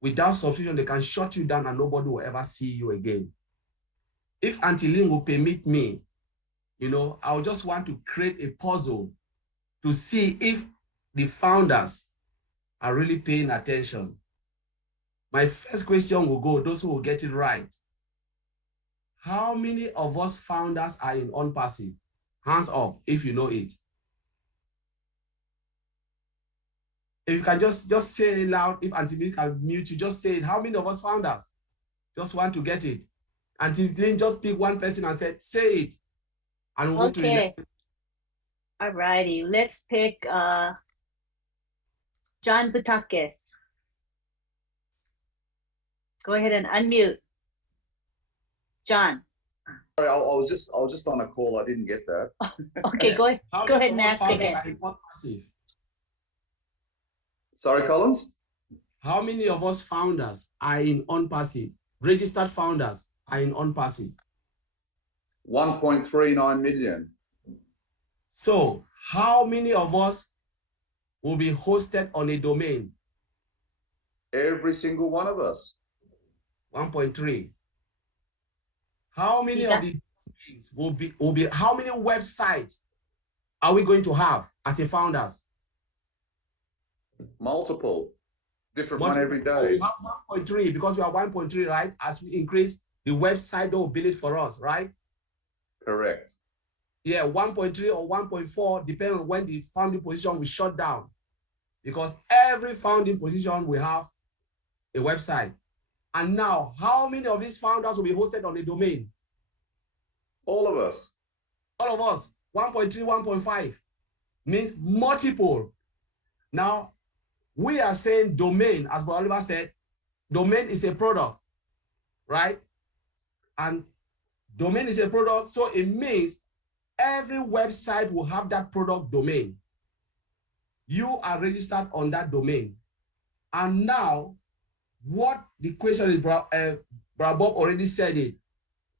without subscription, they can shut you down and nobody will ever see you again. If Auntie Lynn will permit me, you know, I would just want to create a puzzle to see if the founders are really paying attention. My first question will go, those who will get it right. How many of us founders are in ONPASSIVE? Hands up if you know it. If you can just say it loud, if Auntie Lynn can mute you, just say it. How many of us founders just want to get it? Auntie Lynn just pick one person and said, say it. And we'll move to the next. All righty, let's pick John Butake. Go ahead and unmute. John. Sorry, I was just on a call. I didn't get that. Okay, go ahead and ask again. Sorry, Collins? How many of us founders are in ONPASSIVE? Registered founders are in ONPASSIVE? 1.39 million. So how many of us will be hosted on a domain? Every single one of us. 1.3. How many of the domains will be how many websites are we going to have as a founders? Multiple. Different one every day. So we have 1.3 because we are 1.3, right? As we increase the website, they will build it for us, right? Correct. Yeah, 1.3 or 1.4, depending on when the founding position will shut down. Because every founding position will have a website. And now, how many of these founders will be hosted on the domain? All of us. All of us. 1.3, 1.5 means multiple. Now, we are saying domain, as Brother Oliver said, domain is a product, right? And domain is a product, so it means every website will have that product domain. You are registered on that domain. And now, what the question is, Brother Bob already said it.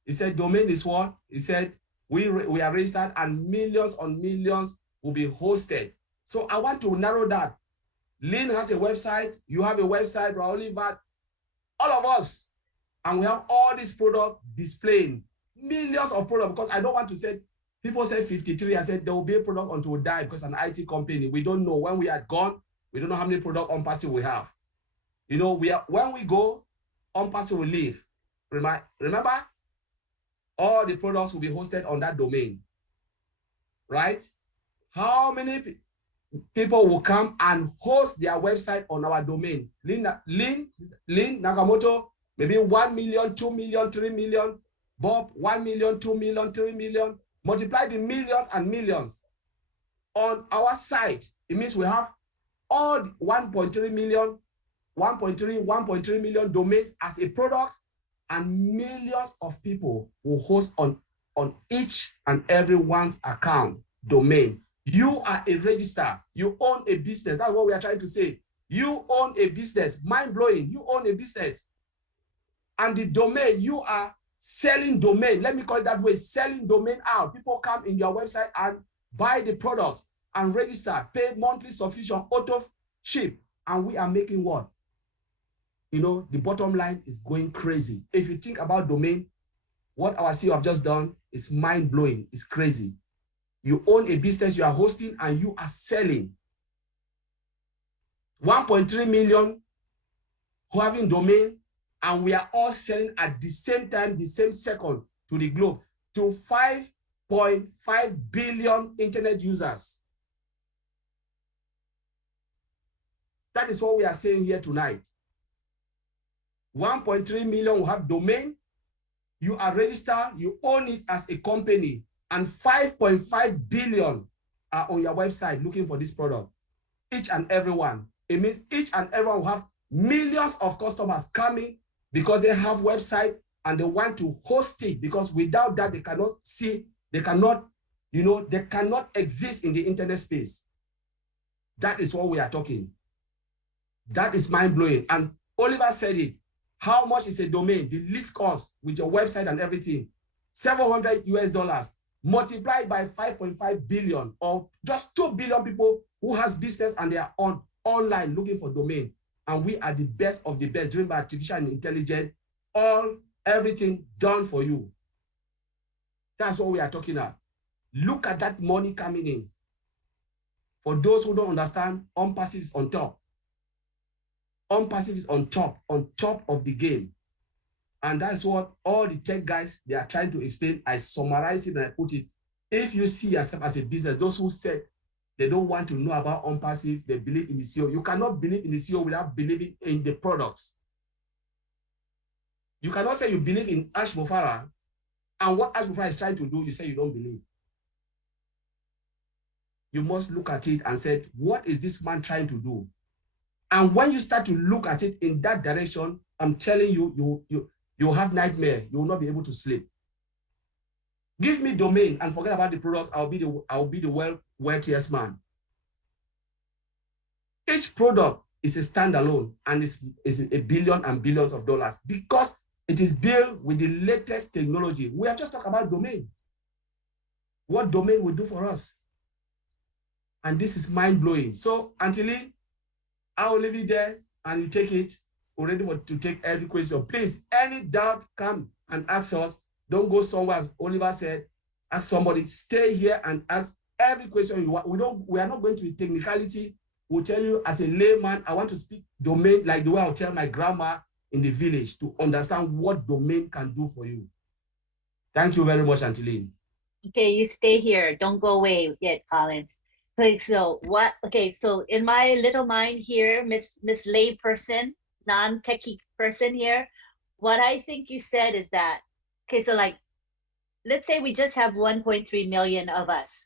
He said domain is what? He said we are registered and millions on millions will be hosted. So I want to narrow that. Lynn has a website, you have a website, Brother Oliver, all of us. And we have all these products displaying, millions of products, because I don't want to say, people say 53, I said there will be a product until we die because an IT company, we don't know when we are gone, we don't know how many products ONPASSIVE we have. You know, when we go, ONPASSIVE will leave. Remember, all the products will be hosted on that domain, right? How many people will come and host their website on our domain? Lynn Nakamoto, maybe 1 million, 2 million, 3 million. Bob, 1 million, 2 million, 3 million. Multiply the millions and millions. On our site, it means we have all 1.3 million, 1.3 million domains as a product, and millions of people will host on each and every one's account domain. You are a registrar. You own a business. That's what we are trying to say. You own a business. Mind-blowing. You own a business. And the domain, you are selling domain. Let me call it that way. Selling domain out. People come in your website and buy the products and register, pay monthly subscription, auto ship. And we are making what? You know, the bottom line is going crazy. If you think about domain, what our CEO have just done is mind-blowing. It's crazy. You own a business, you are hosting, and you are selling. 1.3 million who having domain, and we are all selling at the same time, the same second to the globe, to 5.5 billion internet users. That is what we are saying here tonight. 1.3 million will have domain, you are registered, you own it as a company, and 5.5 billion are on your website looking for this product. Each and every one. It means each and everyone will have millions of customers coming because they have website and they want to host it, because without that, they cannot see, they cannot, you know, they cannot exist in the internet space. That is what we are talking. That is mind-blowing. And Oliver said it. How much is a domain? The least cost with your website and everything, $700 US, multiplied by 5.5 billion, or just 2 billion people who has business and they are online looking for domain. And we are the best of the best, driven by artificial intelligence, everything done for you. That's what we are talking about. Look at that money coming in. For those who don't understand, ONPASSIVE is on top. ONPASSIVE is on top of the game. And that's what all the tech guys, they are trying to explain. I summarize it and I put it. If you see yourself as a business, those who said they don't want to know about ONPASSIVE, they believe in the CEO. You cannot believe in the CEO without believing in the products. You cannot say you believe in Ash Mufara, and what Ash Mufara is trying to do, you say you don't believe. You must look at it and say, what is this man trying to do? And when you start to look at it in that direction, I'm telling you, you'll have nightmare. You will not be able to sleep. Give me domain and forget about the products. I'll be the wealthiest man. Each product is a standalone and is a billion and billions of dollars because it is built with the latest technology. We have just talked about domain. What domain will do for us. And this is mind-blowing. So until Lynn, I will leave it there and you take it. We're ready to take every question. Please, any doubt, come and ask us. Don't go somewhere, as Oliver said. Ask somebody. Stay here and ask every question you want. We are not going to the technicality. We'll tell you as a layman, I want to speak domain like the way I'll tell my grandma in the village to understand what domain can do for you. Thank you very much, Auntie Lynn. Okay, you stay here. Don't go away yet, Collins. Okay, so what? Okay, so in my little mind here, Miss Lay person, non-techie person here, what I think you said is that, okay, so like, let's say we just have 1.3 million of us,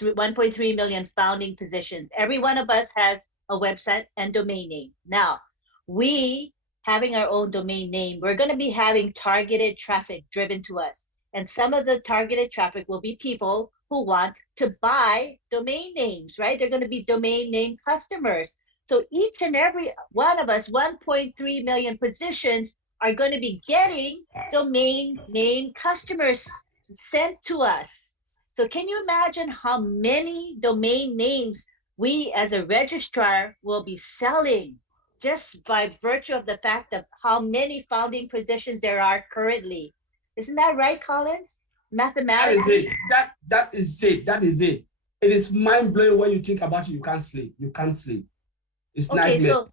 1.3 million founding positions. Every one of us has a website and domain name. Now, we having our own domain name, we're going to be having targeted traffic driven to us. And some of the targeted traffic will be people who want to buy domain names, right? They're going to be domain name customers. So each and every one of us, 1.3 million positions, are going to be getting domain name customers sent to us. So can you imagine how many domain names we as a registrar will be selling just by virtue of the fact of how many founding positions there are currently? Isn't that right, Collins? Mathematically? That is it. It is mind-blowing when you think about it. You can't sleep. It's okay, nightmare. So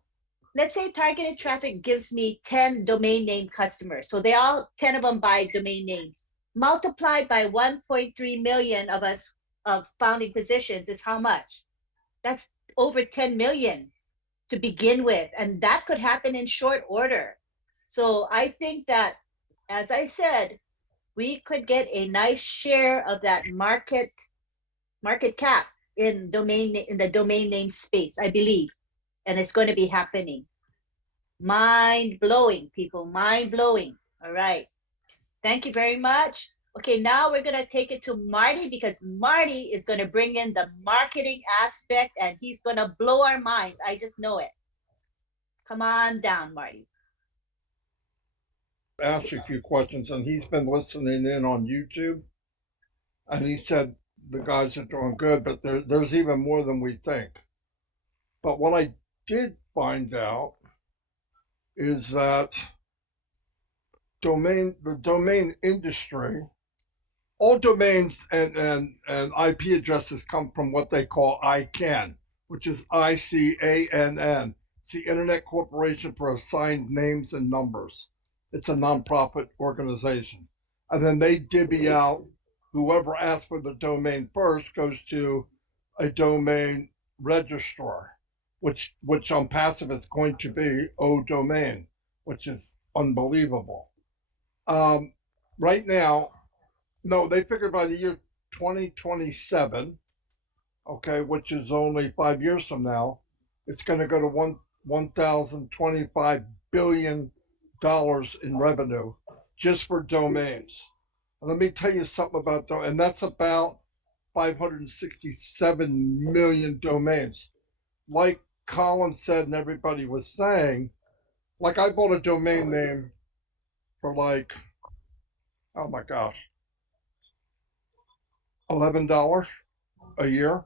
let's say targeted traffic gives me 10 domain name customers. So 10 of them buy domain names. Multiplied by 1.3 million of us of founding positions is how much? That's over 10 million to begin with. And that could happen in short order. So I think that, as I said, we could get a nice share of that market cap in the domain name space, I believe. And it's going to be happening. Mind-blowing, people, mind-blowing. All right. Thank you very much. Okay, now we're going to take it to Marty because Marty is going to bring in the marketing aspect and he's going to blow our minds. I just know it. Come on down, Marty. Asked a few questions and he's been listening in on YouTube and he said the guys are doing good, but there's even more than we think. But what I did find out is that the domain industry, all domains and IP addresses come from what they call ICANN, which is ICANN. It's the Internet Corporation for Assigned Names and Numbers. It's a nonprofit organization. And then they divvy out whoever asks for the domain first goes to a domain registrar, which on passive is going to be O-Domain, which is unbelievable. Right now, no, they figure by the year 2027, okay, which is only 5 years from now, it's going to go to $1,025 billion in revenue just for domains. And let me tell you something about domains, and that's about 567 million domains. Like Colin said and everybody was saying, like I bought a domain name for like, oh my gosh, $11 a year.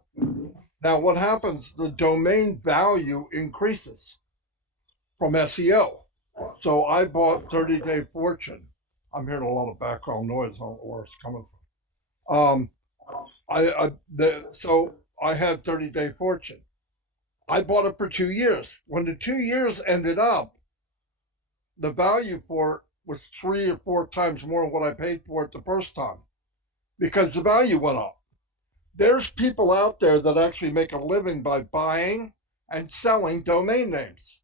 Now what happens, the domain value increases from SEO. So I bought 30-day fortune. I'm hearing a lot of background noise. I don't know where it's coming from. So I had 30-day fortune. I bought it for 2 years. When the 2 years ended up, the value for it was 3 or 4 times more than what I paid for it the first time because the value went up. There's people out there that actually make a living by buying and selling domain names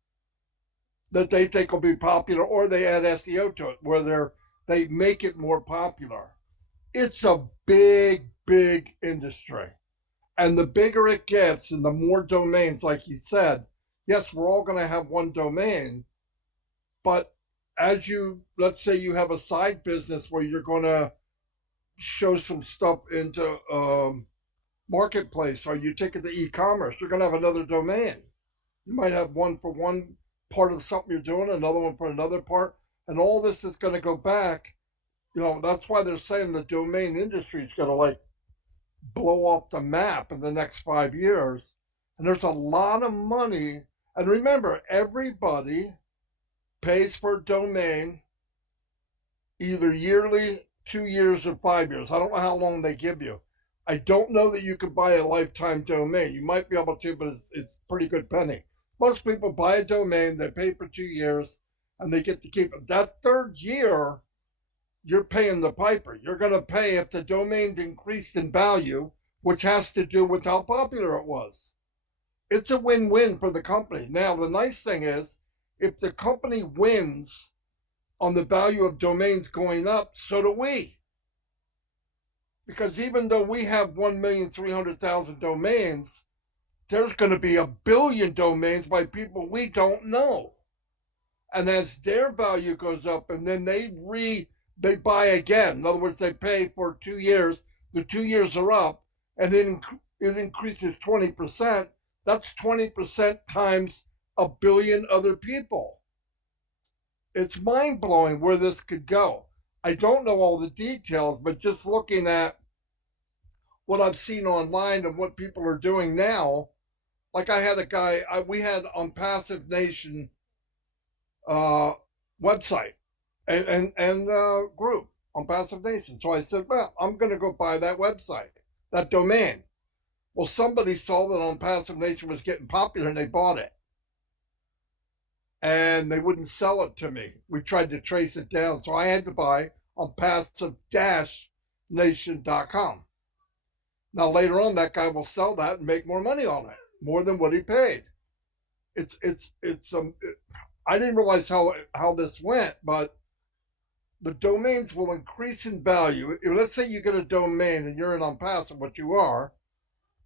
that they think will be popular, or they add SEO to it where they make it more popular. It's a big, big industry. And the bigger it gets and the more domains, like you said, yes, we're all going to have one domain, but as let's say you have a side business where you're going to show some stuff into marketplace, or you take it to e-commerce, you're going to have another domain. You might have one for one part of something you're doing, another one for another part, and all this is going to go back. That's why they're saying the domain industry is going to like blow off the map in the next 5 years. And there's a lot of money. And remember, everybody pays for a domain either yearly, 2 years, or 5 years. I don't know how long they give you. I don't know that you could buy a lifetime domain. You might be able to, but it's pretty good penny. Most people buy a domain, they pay for 2 years, and they get to keep it. That third year, you're paying the piper. You're going to pay if the domain increased in value, which has to do with how popular it was. It's a win-win for the company. Now, the nice thing is, if the company wins on the value of domains going up, so do we. Because even though we have 1,300,000 domains, there's going to be 1 billion domains by people we don't know. And as their value goes up, and then they buy again. In other words, they pay for 2 years. The 2 years are up, and then it increases 20%. That's 20% times 1 billion other people. It's mind-blowing where this could go. I don't know all the details, but just looking at what I've seen online and what people are doing now, like I had a guy, we had on Passive Nation website and group on Passive Nation. So I said, well, I'm going to go buy that website, that domain. Well, somebody saw that on Passive Nation was getting popular and they bought it. And they wouldn't sell it to me. We tried to trace it down. So I had to buy on passive-nation.com. Now, later on, that guy will sell that and make more money on it, more than what he paid. I didn't realize how this went, but the domains will increase in value. Let's say you get a domain and you're in OnPassive, what you are,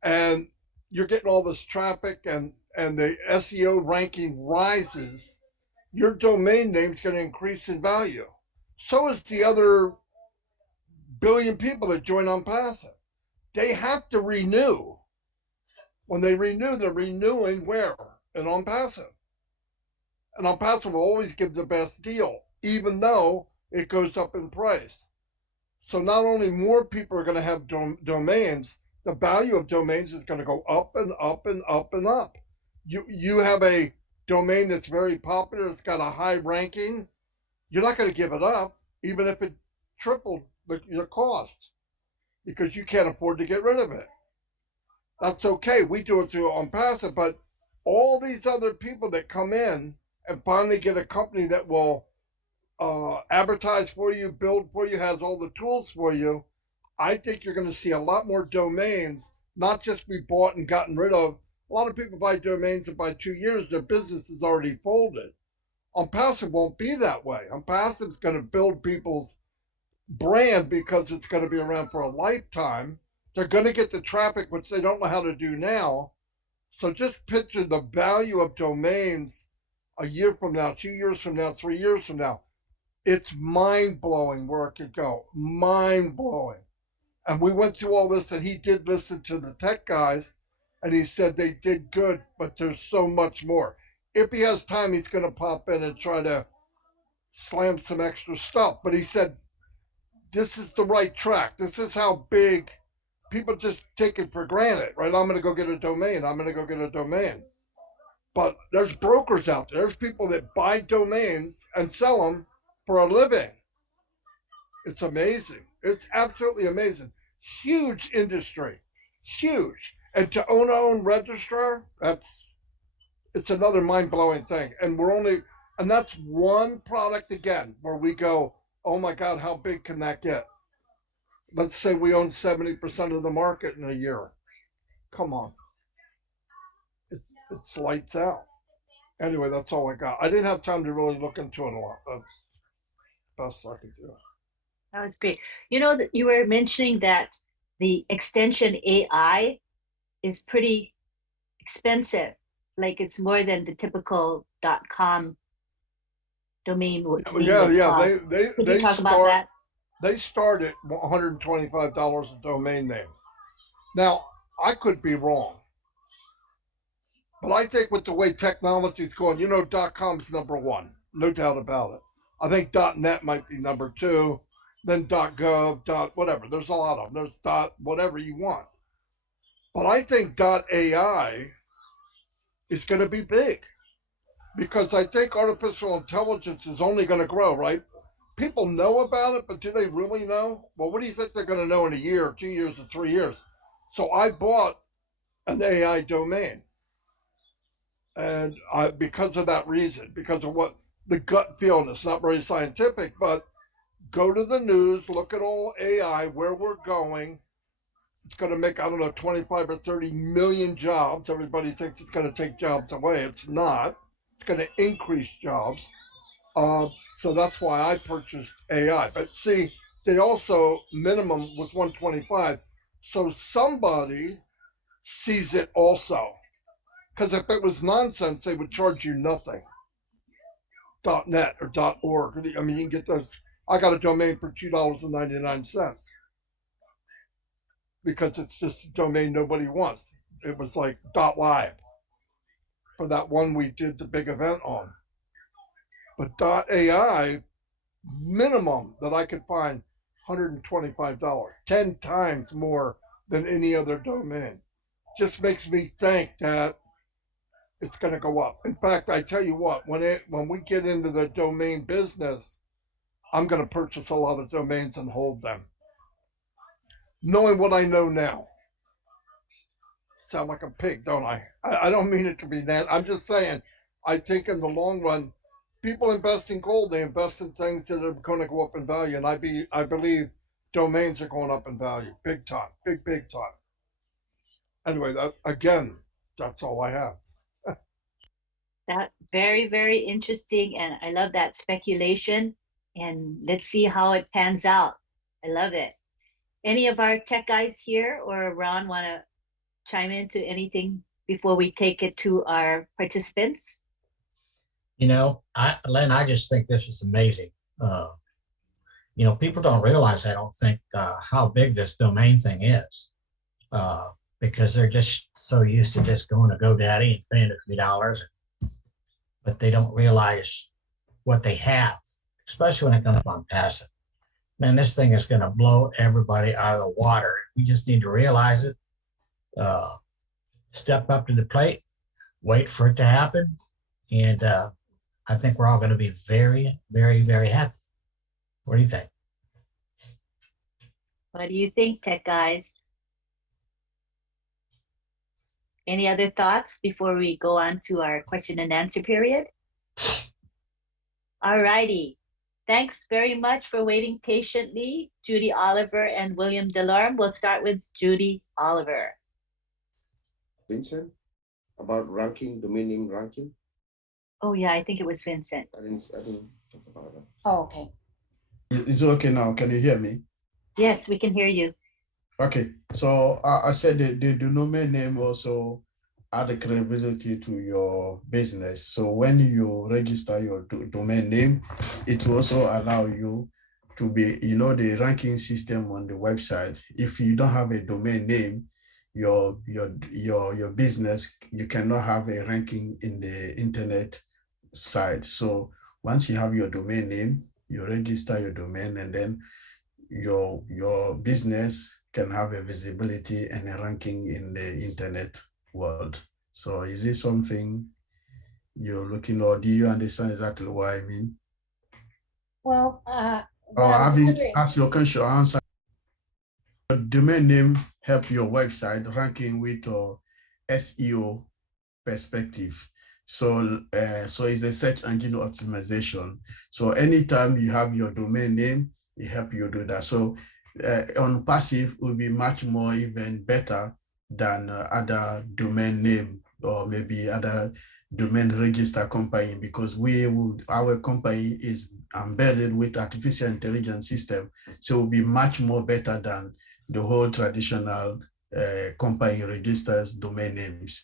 and you're getting all this traffic and the SEO ranking rises, your domain name's going to increase in value. So is the other billion people that join OnPassive. They have to renew. When they renew, they're renewing where? In OnPassive. And OnPassive will always give the best deal, even though it goes up in price. So not only more people are going to have domains, the value of domains is going to go up and up and up and up. You have a domain that's very popular, it's got a high ranking, you're not going to give it up, even if it tripled your cost, because you can't afford to get rid of it. That's okay. We do it through OnPassive, but all these other people that come in and finally get a company that will advertise for you, build for you, has all the tools for you, I think you're going to see a lot more domains, not just be bought and gotten rid of. A lot of people buy domains and by 2 years, their business is already folded. OnPassive won't be that way. OnPassive is going to build people's brand because it's going to be around for a lifetime. They're going to get the traffic, which they don't know how to do now. So just picture the value of domains a year from now, 2 years from now, 3 years from now. It's mind-blowing where it could go. Mind-blowing. And we went through all this, and he did listen to the tech guys. and he said they did good, but there's so much more. If he has time, he's going to pop in and try to slam some extra stuff. But he said, this is the right track. This is how big people just take it for granted, right? I'm going to go get a domain. I'm going to go get a domain. But there's brokers out there. There's people that buy domains and sell them for a living. It's amazing. It's absolutely amazing. Huge industry, huge. And to own Registrar, it's another mind-blowing thing. And that's one product again where we go, oh my God, how big can that get? Let's say we own 70% of the market in a year. Come on. It's lights out. Anyway, that's all I got. I didn't have time to really look into it a lot. That's the best I could do. That was great. You know that you were mentioning that the extension AI is pretty expensive. Like it's more than the typical .com domain would cost. Could you talk about that? They start at $125 a domain name. Now, I could be wrong. But I think with the way technology is going, .com is number one, no doubt about it. I think .net might be number two, then .gov, whatever. There's a lot of them. There's whatever you want. But I think .ai is going to be big because I think artificial intelligence is only going to grow, right? People know about it, but do they really know? Well, what do you think they're going to know in a year, or 2 years, or 3 years? So I bought an AI domain. And because of that reason, because of what the gut feeling, it's not very scientific, but go to the news, look at all AI, where we're going. It's going to make, 25 or 30 million jobs. Everybody thinks it's going to take jobs away. It's not. It's going to increase jobs. So that's why I purchased AI. But see, they also, minimum was 125. So somebody sees it also. Because if it was nonsense, they would charge you nothing. .net or .org. I mean, you can get those. I got a domain for $2.99 because it's just a domain nobody wants. It was like .live for that one we did the big event on. But .ai, minimum that I could find, $125, 10 times more than any other domain. Just makes me think that it's going to go up. In fact, I tell you what, when we get into the domain business, I'm going to purchase a lot of domains and hold them. Knowing what I know now. Sound like a pig, don't I? I don't mean it to be that. I'm just saying, I think in the long run, people invest in gold. They invest in things that are going to go up in value. And I believe domains are going up in value. Big time. Big time. Anyway, that's all I have. That very, very interesting. And I love that speculation. And let's see how it pans out. I love it. Any of our tech guys here or Ron want to chime into anything before we take it to our participants? Lynn, I just think this is amazing. People don't realize, I don't think, how big this domain thing is, because they're just so used to just going to GoDaddy and paying a few dollars, but they don't realize what they have, especially when it comes on passive. Man, this thing is going to blow everybody out of the water. We just need to realize it, step up to the plate, wait for it to happen, and I think we're all going to be very, very, very happy. What do you think? What do you think, tech guys? Any other thoughts before we go on to our question and answer period? All righty. Thanks very much for waiting patiently, Judy Oliver and William Delorme. We'll start with Judy Oliver. Vincent, about ranking, domain name ranking? Oh yeah, I think it was Vincent. I didn't talk about that. Oh, okay. Is it okay now? Can you hear me? Yes, we can hear you. Okay, so I said the domain name also add credibility to your business. So when you register your domain name, it will also allow you to be, the ranking system on the website. If you don't have a domain name, your business, you cannot have a ranking in the internet side. So once you have your domain name, you register your domain, and then your business can have a visibility and a ranking in the internet world. So is this something you're looking, or do you understand exactly what I mean? Well, Or what I was having wondering, asked your question, answer. Domain name help your website ranking with SEO perspective. So so it's a search engine optimization. So anytime you have your domain name, it help you do that. So ONPASSIVE will be much more even better than other domain name or maybe other domain register company, because our company is embedded with artificial intelligence system. So it will be much more better than the whole traditional company registers domain names.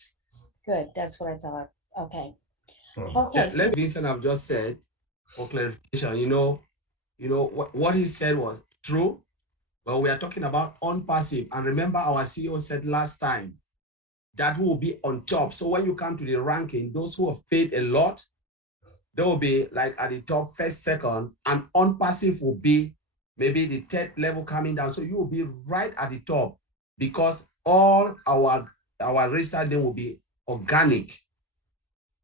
good, that's what I thought. Okay. Oh. Okay, so Let Vincent have just said for clarification, what he said was true, but we are talking about ONPASSIVE. And remember, our CEO said last time that will be on top. So when you come to the ranking, those who have paid a lot, they will be like at the top, first, second, and ONPASSIVE will be maybe the third level coming down. So you will be right at the top, because all our registered name will be organic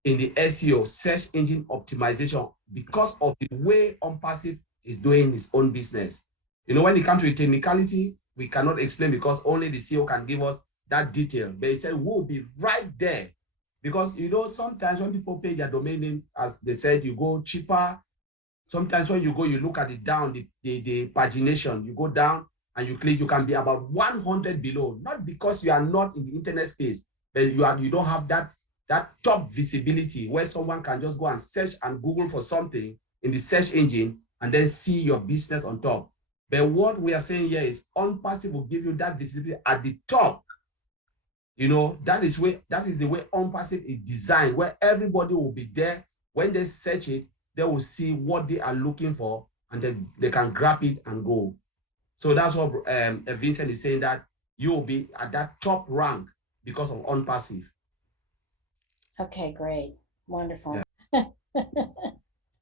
in the SEO, search engine optimization, because of the way ONPASSIVE is doing its own business. When it comes to the technicality, we cannot explain because only the CEO can give us that detail. But he said we'll be right there, because sometimes when people pay their domain name, as they said, you go cheaper. Sometimes when you go, you look at it down, the pagination, you go down and you click, you can be about 100 below, not because you are not in the internet space, but you don't have that top visibility where someone can just go and search and Google for something in the search engine and then see your business on top. But what we are saying here is ONPASSIVE will give you that visibility at the top. That is the way ONPASSIVE is designed, where everybody will be there. When they search it, they will see what they are looking for, and then they can grab it and go. So that's what Vincent is saying, that you will be at that top rank because of ONPASSIVE. okay, great, wonderful. Yeah.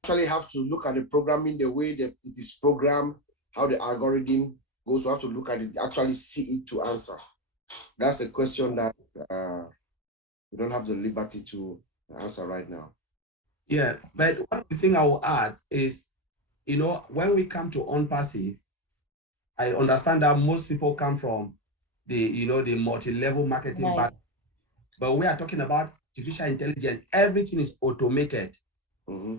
Actually have to look at the programming, the way that it is programmed, how the algorithm goes. We have to look at it, actually see it to answer. That's a question that we don't have the liberty to answer right now. Yeah, but one thing I will add is, when we come to ONPASSIVE, I understand that most people come from the multi-level marketing, Right. but we are talking about artificial intelligence. Everything is automated. Mm-hmm.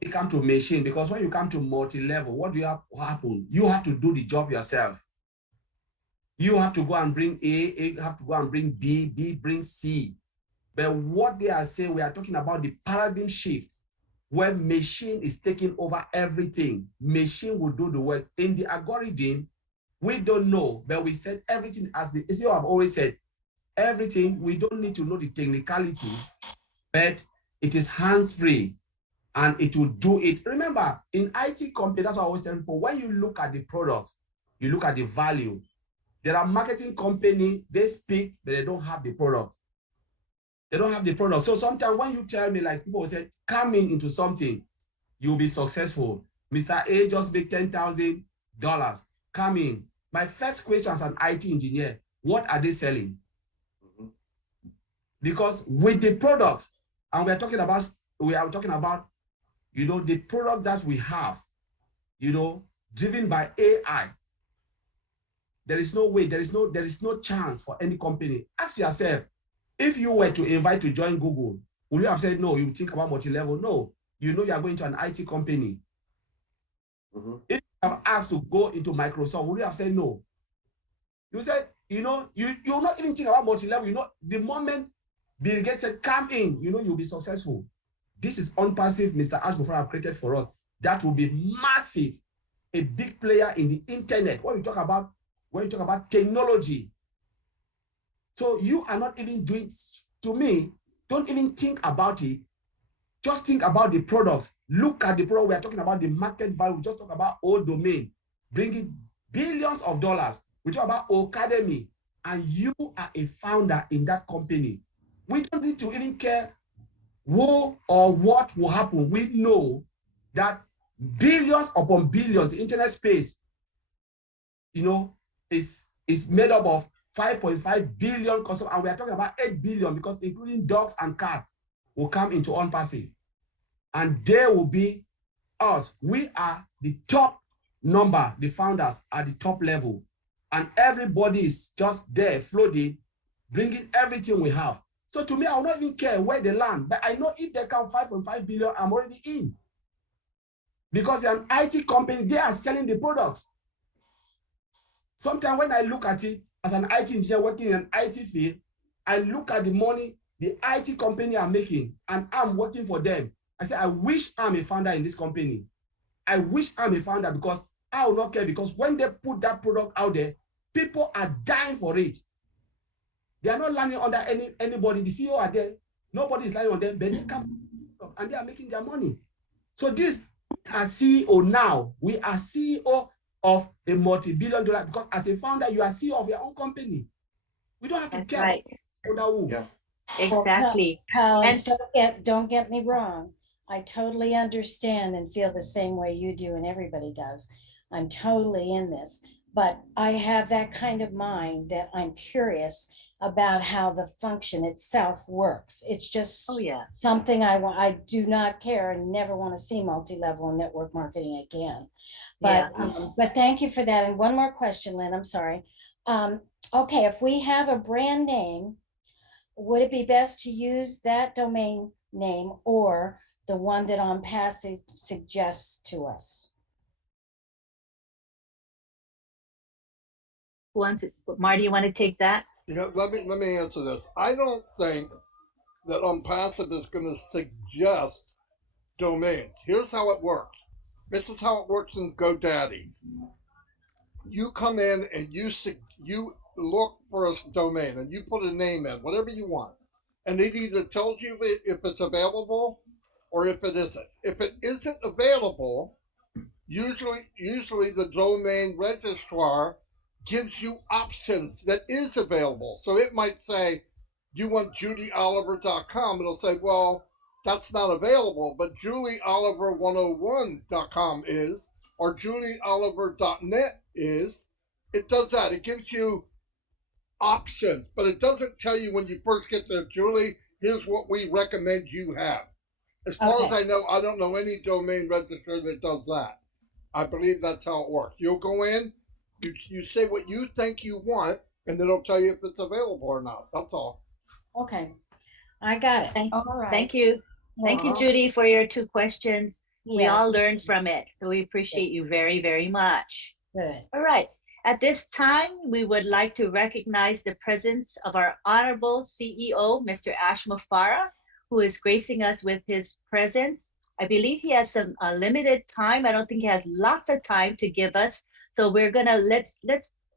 You come to machine, because when you come to multi-level, what do you have happen? You have to do the job yourself. You have to go and bring A have to go and bring B bring C. But what they are saying, we are talking about the paradigm shift, where machine is taking over everything. Machine will do the work. In the algorithm, we don't know, but we said everything as the CEO I've always said, everything, we don't need to know the technicality, but it is hands-free and it will do it. Remember, in IT company, that's what I always tell people, when you look at the products, you look at the value. There are marketing company, they speak, but they don't have the product. They don't have the product. So sometimes when you tell me, like people will say, come into something, you'll be successful. Mr. A just make $10,000. Come in. My first question as an IT engineer, what are they selling? Mm-hmm. Because with the products, and we are talking about, the product that we have, driven by AI. There is no way, there is no chance for any company. Ask yourself, if you were to invite to join Google, would you have said no? You think about multi-level? No. You are going to an IT company. Mm-hmm. If you have asked to go into Microsoft, would you have said no? You said, you'll not even think about multi-level. The moment Bill Gates said, come in, you'll be successful. This is ONPASSIVE, Mr. Ash Mufara have created for us. That will be massive, a big player in the internet. When you talk about technology. So you are not even doing, to me, don't even think about it. Just think about the products. Look at the product. We are talking about the market value. We just talk about old domain, bringing billions of dollars. We talk about Academy. and you are a founder in that company, we don't need to even care who or what will happen. We know that billions upon billions, the internet space, is made up of 5.5 billion customers, and we are talking about 8 billion because including dogs and cats will come into ONPASSIVE, and they will be us. We are the top number, the founders at the top level, and everybody is just there floating, bringing everything we have. So to me, I will not even care where they land, but I know if they come 5.5 billion, I'm already in. Because an IT company, they are selling the products. Sometimes when I look at it as an IT engineer working in an IT field, I look at the money the IT company are making, and I'm working for them. I say, I wish I'm a founder in this company. I wish I'm a founder, because I will not care, because when they put that product out there, people are dying for it. They are not landing under anybody. The CEO are there. Nobody is landing on them, but they come and they are making their money. So this as CEO now, we are CEO of a multi-billion dollar, because as a founder, you are CEO of your own company. We don't have to care right. about who. Yeah. Exactly. Collins, And don't get me wrong. I totally understand and feel the same way you do, and everybody does. I'm totally in this, but I have that kind of mind that I'm curious about how the function itself works. It's just oh yeah, something I do not care and never want to see multi-level and network marketing again. yeah. But thank you for that. And one more question, Lynn, I'm sorry. Okay, if we have a brand name, would it be best to use that domain name or the one that ONPASSIVE suggests to us? Who wants it? Marty, you want to take that? Yeah, let me answer this. I don't think that ONPASSIVE is going to suggest domains. Here's how it works. This is how it works in GoDaddy. You come in and you look for a domain and you put a name in, whatever you want, and it either tells you if it's available or if it isn't. If it isn't available, usually the domain registrar gives you options that is available. So it might say, you want judyoliver.com. It'll say, well, that's not available, but julieoliver101.com is, or julieoliver.net is. It does that. It gives you options, but it doesn't tell you when you first get there, Julie, here's what we recommend you have. As far as I know, I don't know any domain registrar that does that. I believe that's how it works. You'll go in, you say what you think you want, and then it'll tell you if it's available or not. That's all. Okay, I got it. All right. Thank you. Thank you, Judy, for your 2 questions. We Yeah. all learned from it. So we appreciate you very, very much. Good. All right. At this time, we would like to recognize the presence of our honorable CEO, Mr. Ash Mufareh, who is gracing us with his presence. I believe he has some limited time. I don't think he has lots of time to give us. So we're gonna let's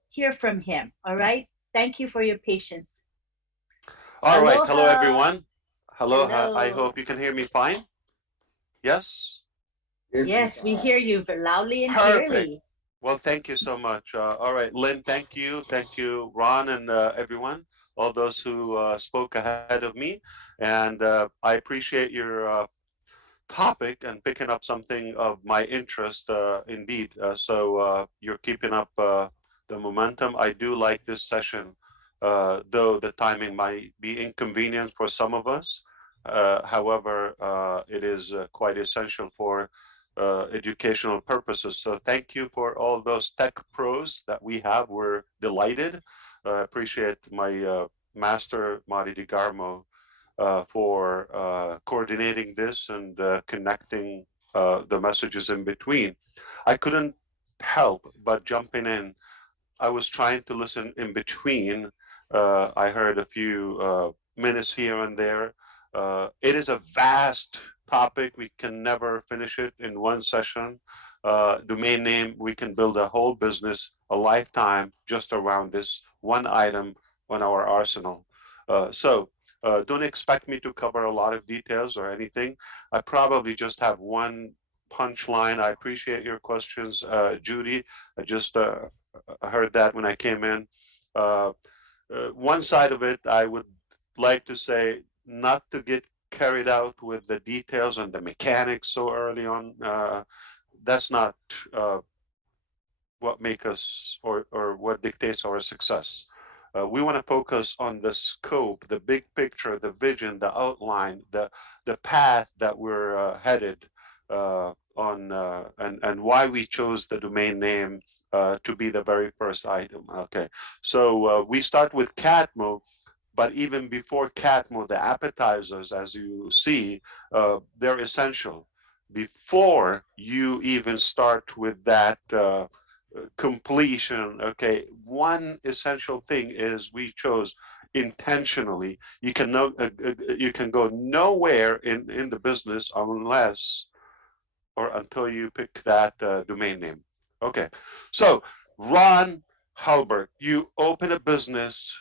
hear from him. All right. Thank you for your patience. All right. Hello, Aloha. everyone. Hello. Hello. I hope you can hear me fine. Yes? Yes, we hear you loudly and Perfect. clearly. Well, thank you so much. All right, Lynn, thank you. Thank you, Ron, and everyone, all those who spoke ahead of me. And I appreciate your topic and picking up something of my interest indeed. So you're keeping up the momentum. I do like this session, though the timing might be inconvenient for some of us. However, it is quite essential for educational purposes. So thank you for all those tech pros that we have. We're delighted. Appreciate my master, Marty DeGarmo, for coordinating this and connecting the messages in between. I couldn't help but jumping in. I was trying to listen in between. I heard a few minutes here and there. It is a vast topic. We can never finish it in one session. Domain name, we can build a whole business, a lifetime just around this one item on our arsenal. So don't expect me to cover a lot of details or anything. I probably just have one punchline. I appreciate your questions, Judy. I just heard that when I came in. one side of it, I would like to say not to get carried out with the details and the mechanics so early on. That's not what make us or what dictates our success. We want to focus on the scope, the big picture, the vision, the outline, the path that we're headed on, and why we chose the domain name to be the very first item. Okay, so we start with Catmo, but even before Catmo, the appetizers, as you see, they're essential. Before you even start with that completion, okay, one essential thing is we chose intentionally. You can you can go nowhere in the business unless or until you pick that domain name. Okay, so Ron Halbert, you open a business,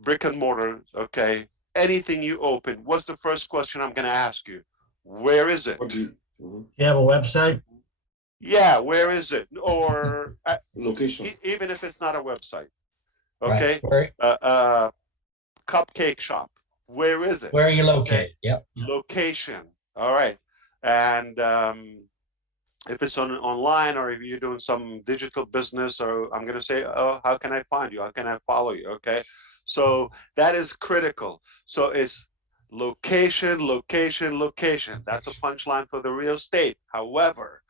brick and mortar, okay, anything you open, what's the first question I'm going to ask you? Where is it? You have a website? Yeah, where is it? Or Location. even if it's not a website, okay? Right. Cupcake shop, where is it? Where are you located? Okay. Yep. Location, all right. And if it's online or if you're doing some digital business, or I'm going to say, oh, how can I find you? How can I follow you? Okay. So that is critical. So it's location, location, location. That's a punchline for the real estate. However,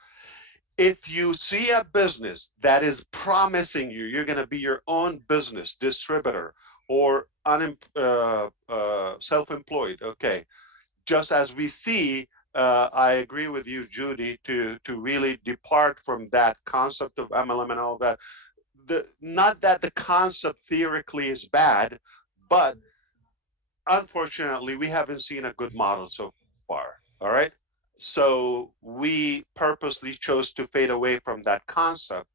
if you see a business that is promising you're going to be your own business distributor or self-employed, okay, just as we see, I agree with you, Judy, to really depart from that concept of MLM and all that. Not that the concept theoretically is bad, but unfortunately, we haven't seen a good model so far. All right. So we purposely chose to fade away from that concept.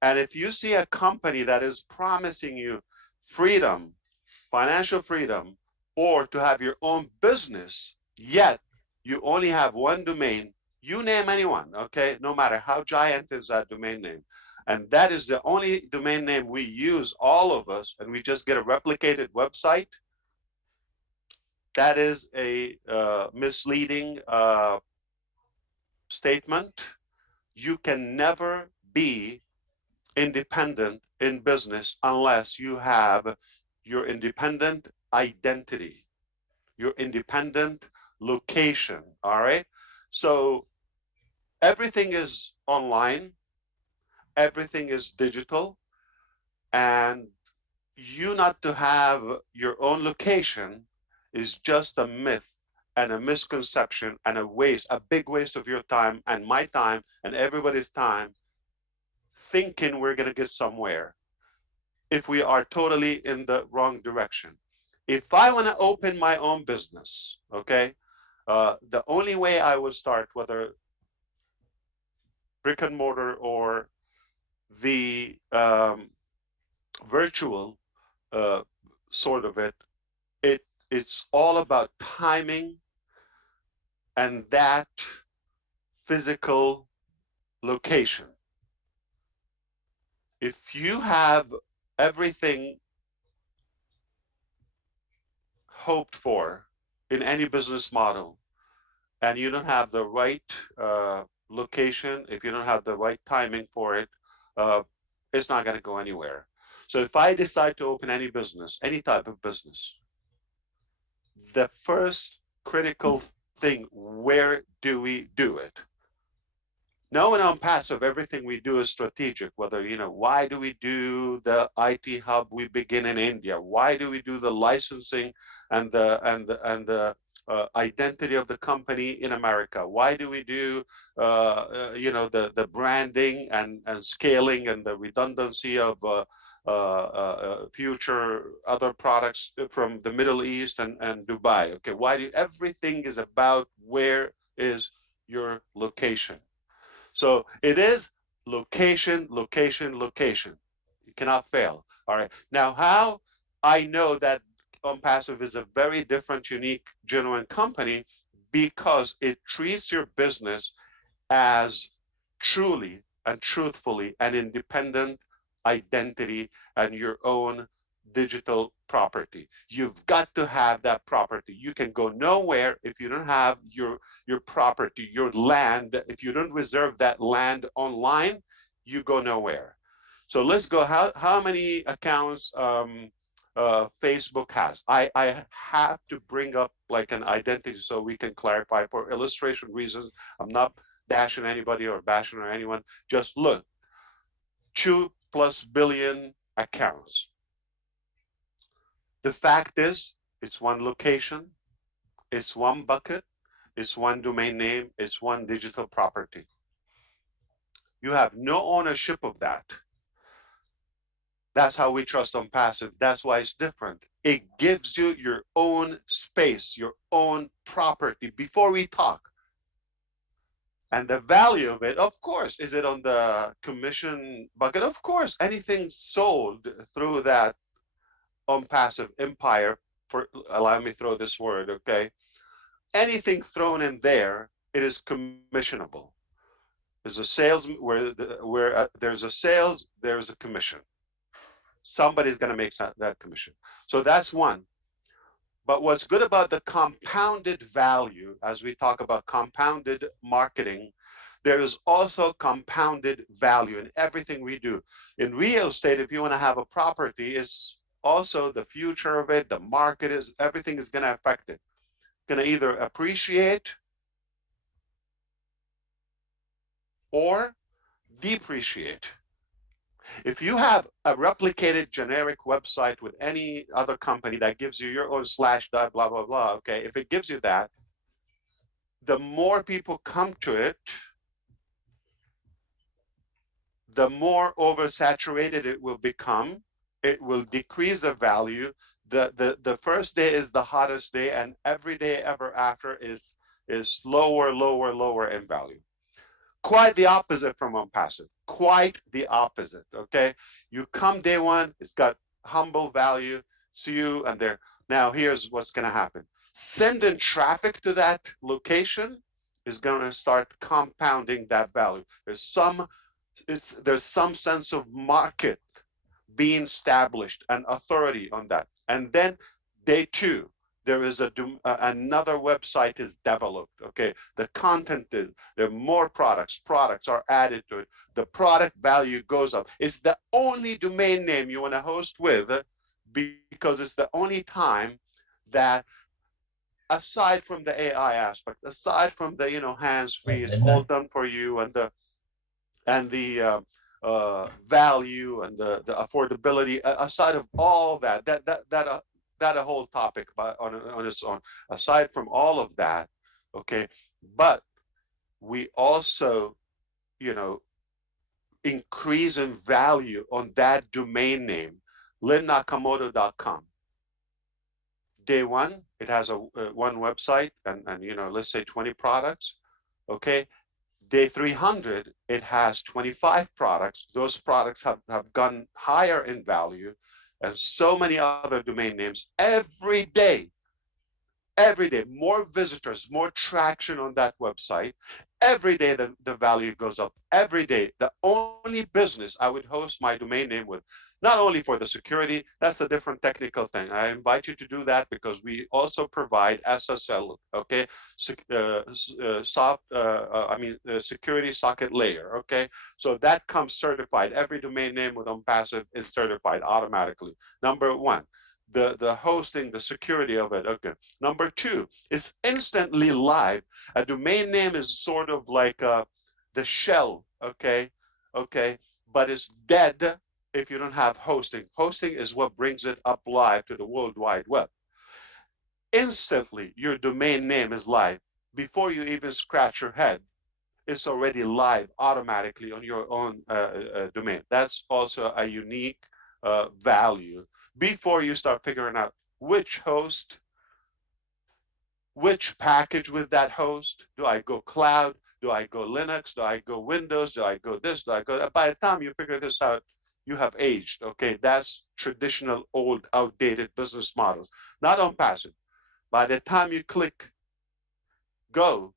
And if you see a company that is promising you freedom, financial freedom, or to have your own business, yet you only have one domain, you name anyone, okay? No matter how giant is that domain name. And that is the only domain name we use, all of us, and we just get a replicated website. That is a misleading statement. You can never be independent in business unless you have your independent identity, your independent location. All right. So everything is online, everything is digital, and you not to have your own location is just a myth and a misconception and a waste, a big waste of your time and my time and everybody's time, thinking we're going to get somewhere if we are totally in the wrong direction. If I want to open my own business, okay, the only way I would start, whether brick and mortar or the virtual sort of it's all about timing and that physical location. If you have everything hoped for in any business model and you don't have the right location, if you don't have the right timing for it, it's not going to go anywhere. So if I decide to open any business, any type of business, the first critical thing, where do we do it? No, in ONPASSIVE, everything we do is strategic. Whether, why do we do the IT hub? We begin in India. Why do we do the licensing and the identity of the company in America? Why do we do, the branding and scaling and the redundancy of future other products from the Middle East and Dubai? Okay, why do everything is about where is your location? So it is location, location, location. You cannot fail. All right. Now, how I know that ONPASSIVE is a very different, unique, genuine company because it treats your business as truly and truthfully an independent identity and your own digital property. You've got to have that property. You can go nowhere if you don't have your property, your land. If you don't reserve that land online, you go nowhere. So let's go. How many accounts Facebook has? I have to bring up like an identity so we can clarify for illustration reasons. I'm not dashing anybody or bashing or anyone. Just look, 2+ billion accounts. The fact is, it's one location, it's one bucket, it's one domain name, it's one digital property. You have no ownership of that. That's how we trust ONPASSIVE. That's why it's different. It gives you your own space, your own property before we talk. And the value of it, of course, is it on the commission bucket? Of course, anything sold through that ONPASSIVE empire, for allow me to throw this word, okay? Anything thrown in there, it is commissionable. There's a sales where there's a sales, there's a commission. Somebody's going to make that commission. So that's one. But what's good about the compounded value, as we talk about compounded marketing, there is also compounded value in everything we do. In real estate, if you want to have a property, it's also the future of it, the market is, everything is going to affect it. Going to either appreciate or depreciate. If you have a replicated generic website with any other company that gives you your own / blah, blah, blah, okay, if it gives you that, the more people come to it, the more oversaturated it will become. It will decrease the value. The first day is the hottest day, and every day ever after is lower, lower, lower in value. Quite the opposite from ONPASSIVE. Quite the opposite, okay? You come day one, it's got humble value, see you, and there. Now here's what's gonna happen. Sending traffic to that location is gonna start compounding that value. There's some sense of market being established and authority on that. And then day two, there is another website is developed, okay? The content is, there are more products are added to it. The product value goes up. It's the only domain name you want to host with because it's the only time that, aside from the AI aspect, aside from the, hands-free, it's all done for you, and the value and the affordability, aside of all that a whole topic on its own. Aside from all of that, okay, but we also, increase in value on that domain name, lynnakamoto.com. Day one, it has one website and let's say 20 products, okay. Day 300, it has 25 products. Those products have gone higher in value, and so many other domain names. Every day, more visitors, more traction on that website. Every day, the value goes up. Every day, the only business I would host my domain name with, not only for the security, that's a different technical thing. I invite you to do that because we also provide SSL, okay, security socket layer, okay? So that comes certified. Every domain name with ONPASSIVE is certified automatically. Number one. The hosting, the security of it, okay. Number two, it's instantly live. A domain name is sort of like the shell, okay, but it's dead if you don't have hosting. Hosting is what brings it up live to the World Wide Web. Instantly, your domain name is live. Before you even scratch your head, it's already live automatically on your own domain. That's also a unique value. Before you start figuring out which host, which package with that host, do I go cloud, do I go Linux, do I go Windows, do I go this, do I go that? By the time you figure this out, you have aged, okay? That's traditional, old, outdated business models, not ONPASSIVE. By the time you click go,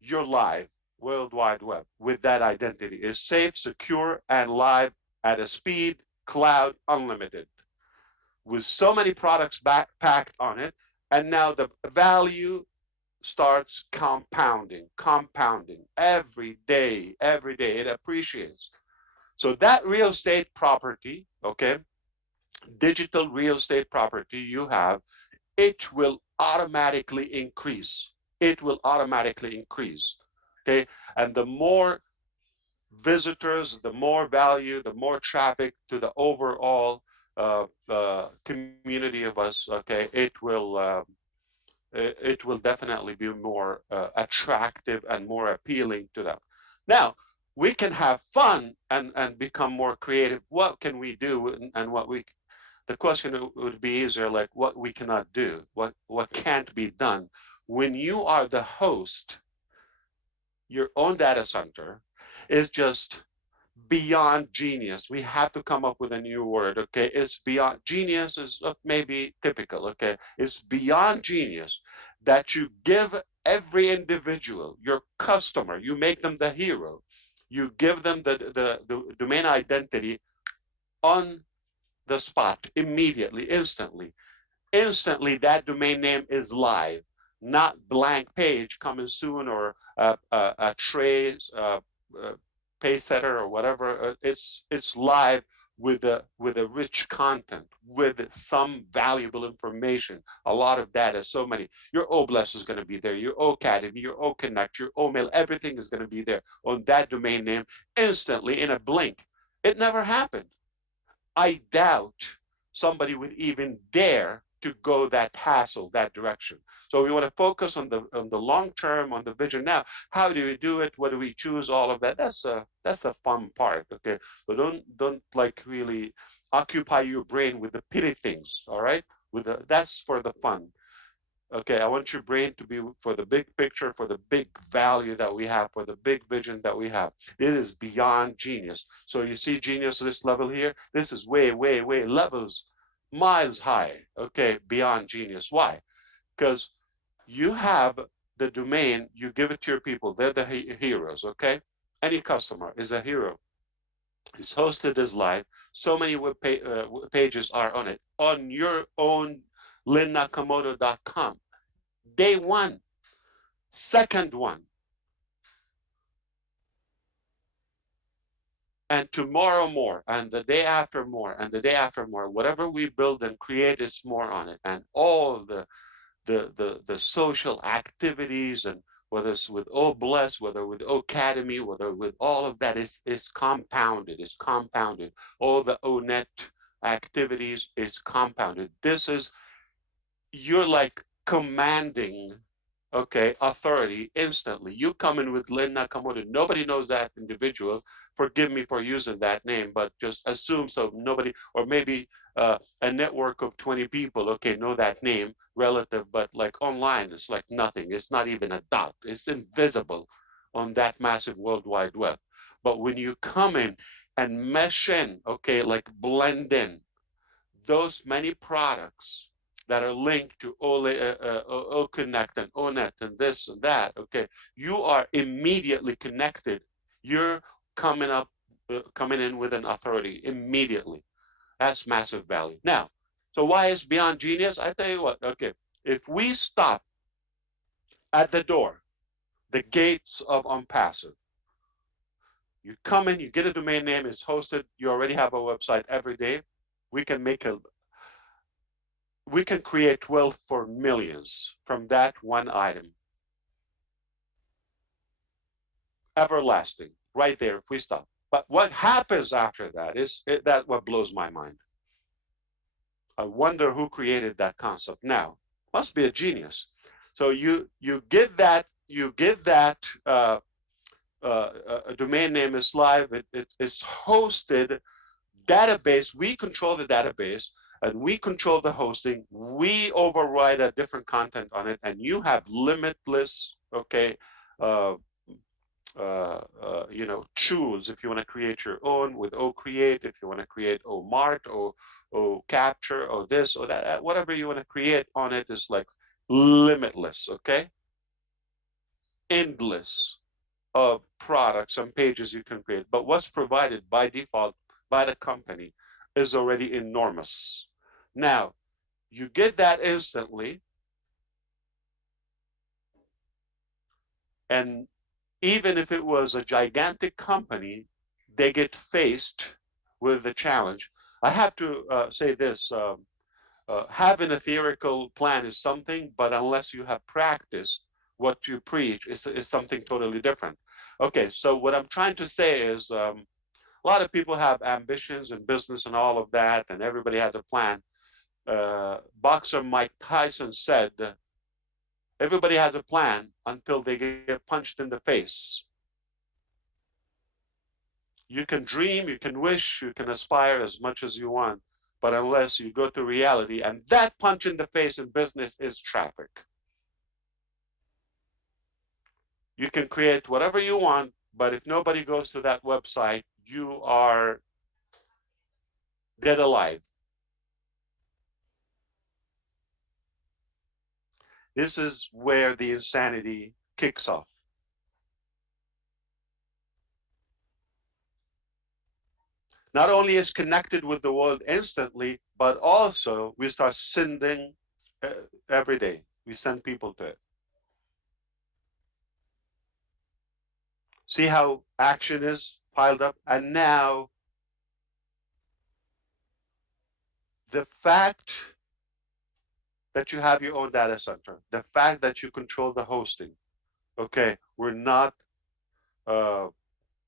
you're live, World Wide Web, with that identity. It's safe, secure, and live at a speed, cloud, unlimited. with so many products packed on it. And now the value starts compounding every day, it appreciates. So that real estate property, okay, digital real estate property you have, it will automatically increase. It will automatically increase, okay? And the more visitors, the more value, the more traffic to the overall community of us, okay, it will definitely be more attractive and more appealing to them. Now, we can have fun and become more creative. What can we do and what we, the question would be easier, like what we cannot do, what can't be done. When you are the host, your own data center is just beyond genius. We have to come up with a new word, okay? It's beyond genius is maybe typical, okay? It's beyond genius that you give every individual, your customer, you make them the hero. You give them the domain identity on the spot, immediately, instantly. Instantly, that domain name is live, not blank page coming soon or a trace, pay setter or whatever. It's live with a rich content, with some valuable information, a lot of data, so many. Your OBLES is going to be there, your OCademy, your OConnect, your OMail, everything is going to be there on that domain name instantly in a blink. It never happened. I doubt somebody would even dare to go that hassle, that direction. So we want to focus on the long term, on the vision. Now, how do we do it? What do we choose? All of that. That's the fun part. Okay. So don't like really occupy your brain with the pity things. All right. That's for the fun. Okay, I want your brain to be for the big picture, for the big value that we have, for the big vision that we have. This is beyond genius. So you see genius at this level here? This is way, way, way levels, miles high, okay, beyond genius. Why? Because you have the domain, you give it to your people. They're the heroes, okay? Any customer is a hero. It's hosted as live. So many pages are on it. On your own lynnakamoto.com. Day one, second one, and tomorrow more, and the day after more, and the day after more. Whatever we build and create, it's more on it. And all the social activities, and whether it's with OBLES, whether with Academy, whether with all of that, is compounded. It's compounded. All the ONET activities is compounded. This is, you're like commanding, okay, authority instantly. You come in with Lynn Nakamoto. Nobody knows that individual. Forgive me for using that name, but just assume so. Nobody, or maybe a network of 20 people, okay, know that name relative, but like online, it's like nothing. It's not even a dot. It's invisible on that massive World Wide Web. But when you come in and mesh in, okay, like blend in those many products that are linked to OConnect and ONET and this and that, okay, you are immediately connected. You're coming in with an authority immediately. That's massive value. Now, so why is beyond genius? I tell you what, okay, if we stop at the door, the gates of ONPASSIVE, you come in, you get a domain name, it's hosted, you already have a website every day, we can create wealth for millions from that one item. Everlasting, right there if we stop. But what happens after that is that what blows my mind. I wonder who created that concept. Now, must be a genius. So you give that a domain name is live. It's hosted database. We control the database and we control the hosting. We override a different content on it, and you have limitless, okay, choose if you want to create your own with OCreate, if you want to create OMart or OCapture or this or that, whatever you want to create on it is like limitless, okay? Endless of products and pages you can create. But what's provided by default by the company is already enormous. Now, you get that instantly, and even if it was a gigantic company, they get faced with the challenge. I have to say this, having a theoretical plan is something, but unless you have practiced what you preach, is something totally different. Okay, so what I'm trying to say is a lot of people have ambitions in business and all of that, and everybody has a plan. Boxer Mike Tyson said, everybody has a plan until they get punched in the face. You can dream, you can wish, you can aspire as much as you want, but unless you go to reality, and that punch in the face in business is traffic. You can create whatever you want, but if nobody goes to that website, you are dead alive. This is where the insanity kicks off. Not only is connected with the world instantly, but also we start sending every day. We send people to it. See how action is piled up? And now the fact that you have your own data center, the fact that you control the hosting, okay, we're not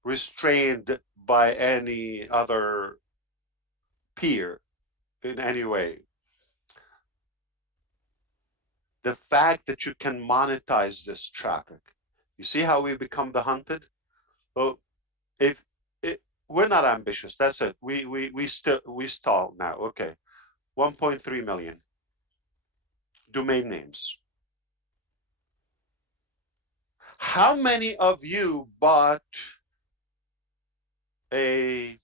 restrained by any other peer in any way. The fact that you can monetize this traffic. You see how we become the hunted? Well, if we're not ambitious, that's it. We stall now. Okay, 1.3 million domain names. How many of you bought a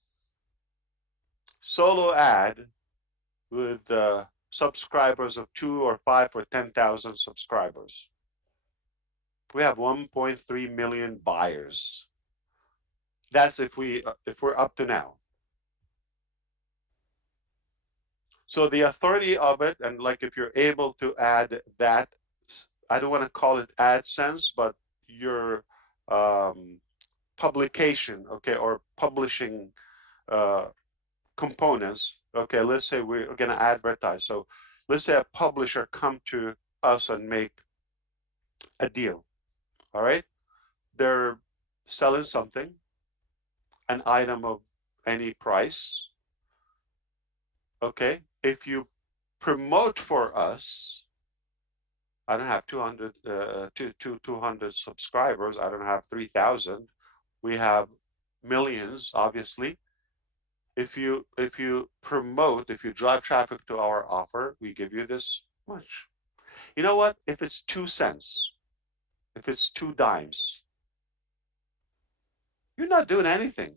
solo ad with subscribers of 2 or 5 or 10,000 subscribers? We have 1.3 million buyers. That's if we're up to now. So the authority of it, and like if you're able to add that, I don't want to call it AdSense, but your publication, okay, or publishing components. Okay, let's say we're going to advertise. So let's say a publisher come to us and make a deal. All right, they're selling something, an item of any price. Okay, if you promote for us, I don't have 200 subscribers. I don't have 3,000. We have millions, obviously. If you promote, if you drive traffic to our offer, we give you this much. You know what? If it's 2 cents, if it's 2 dimes, you're not doing anything.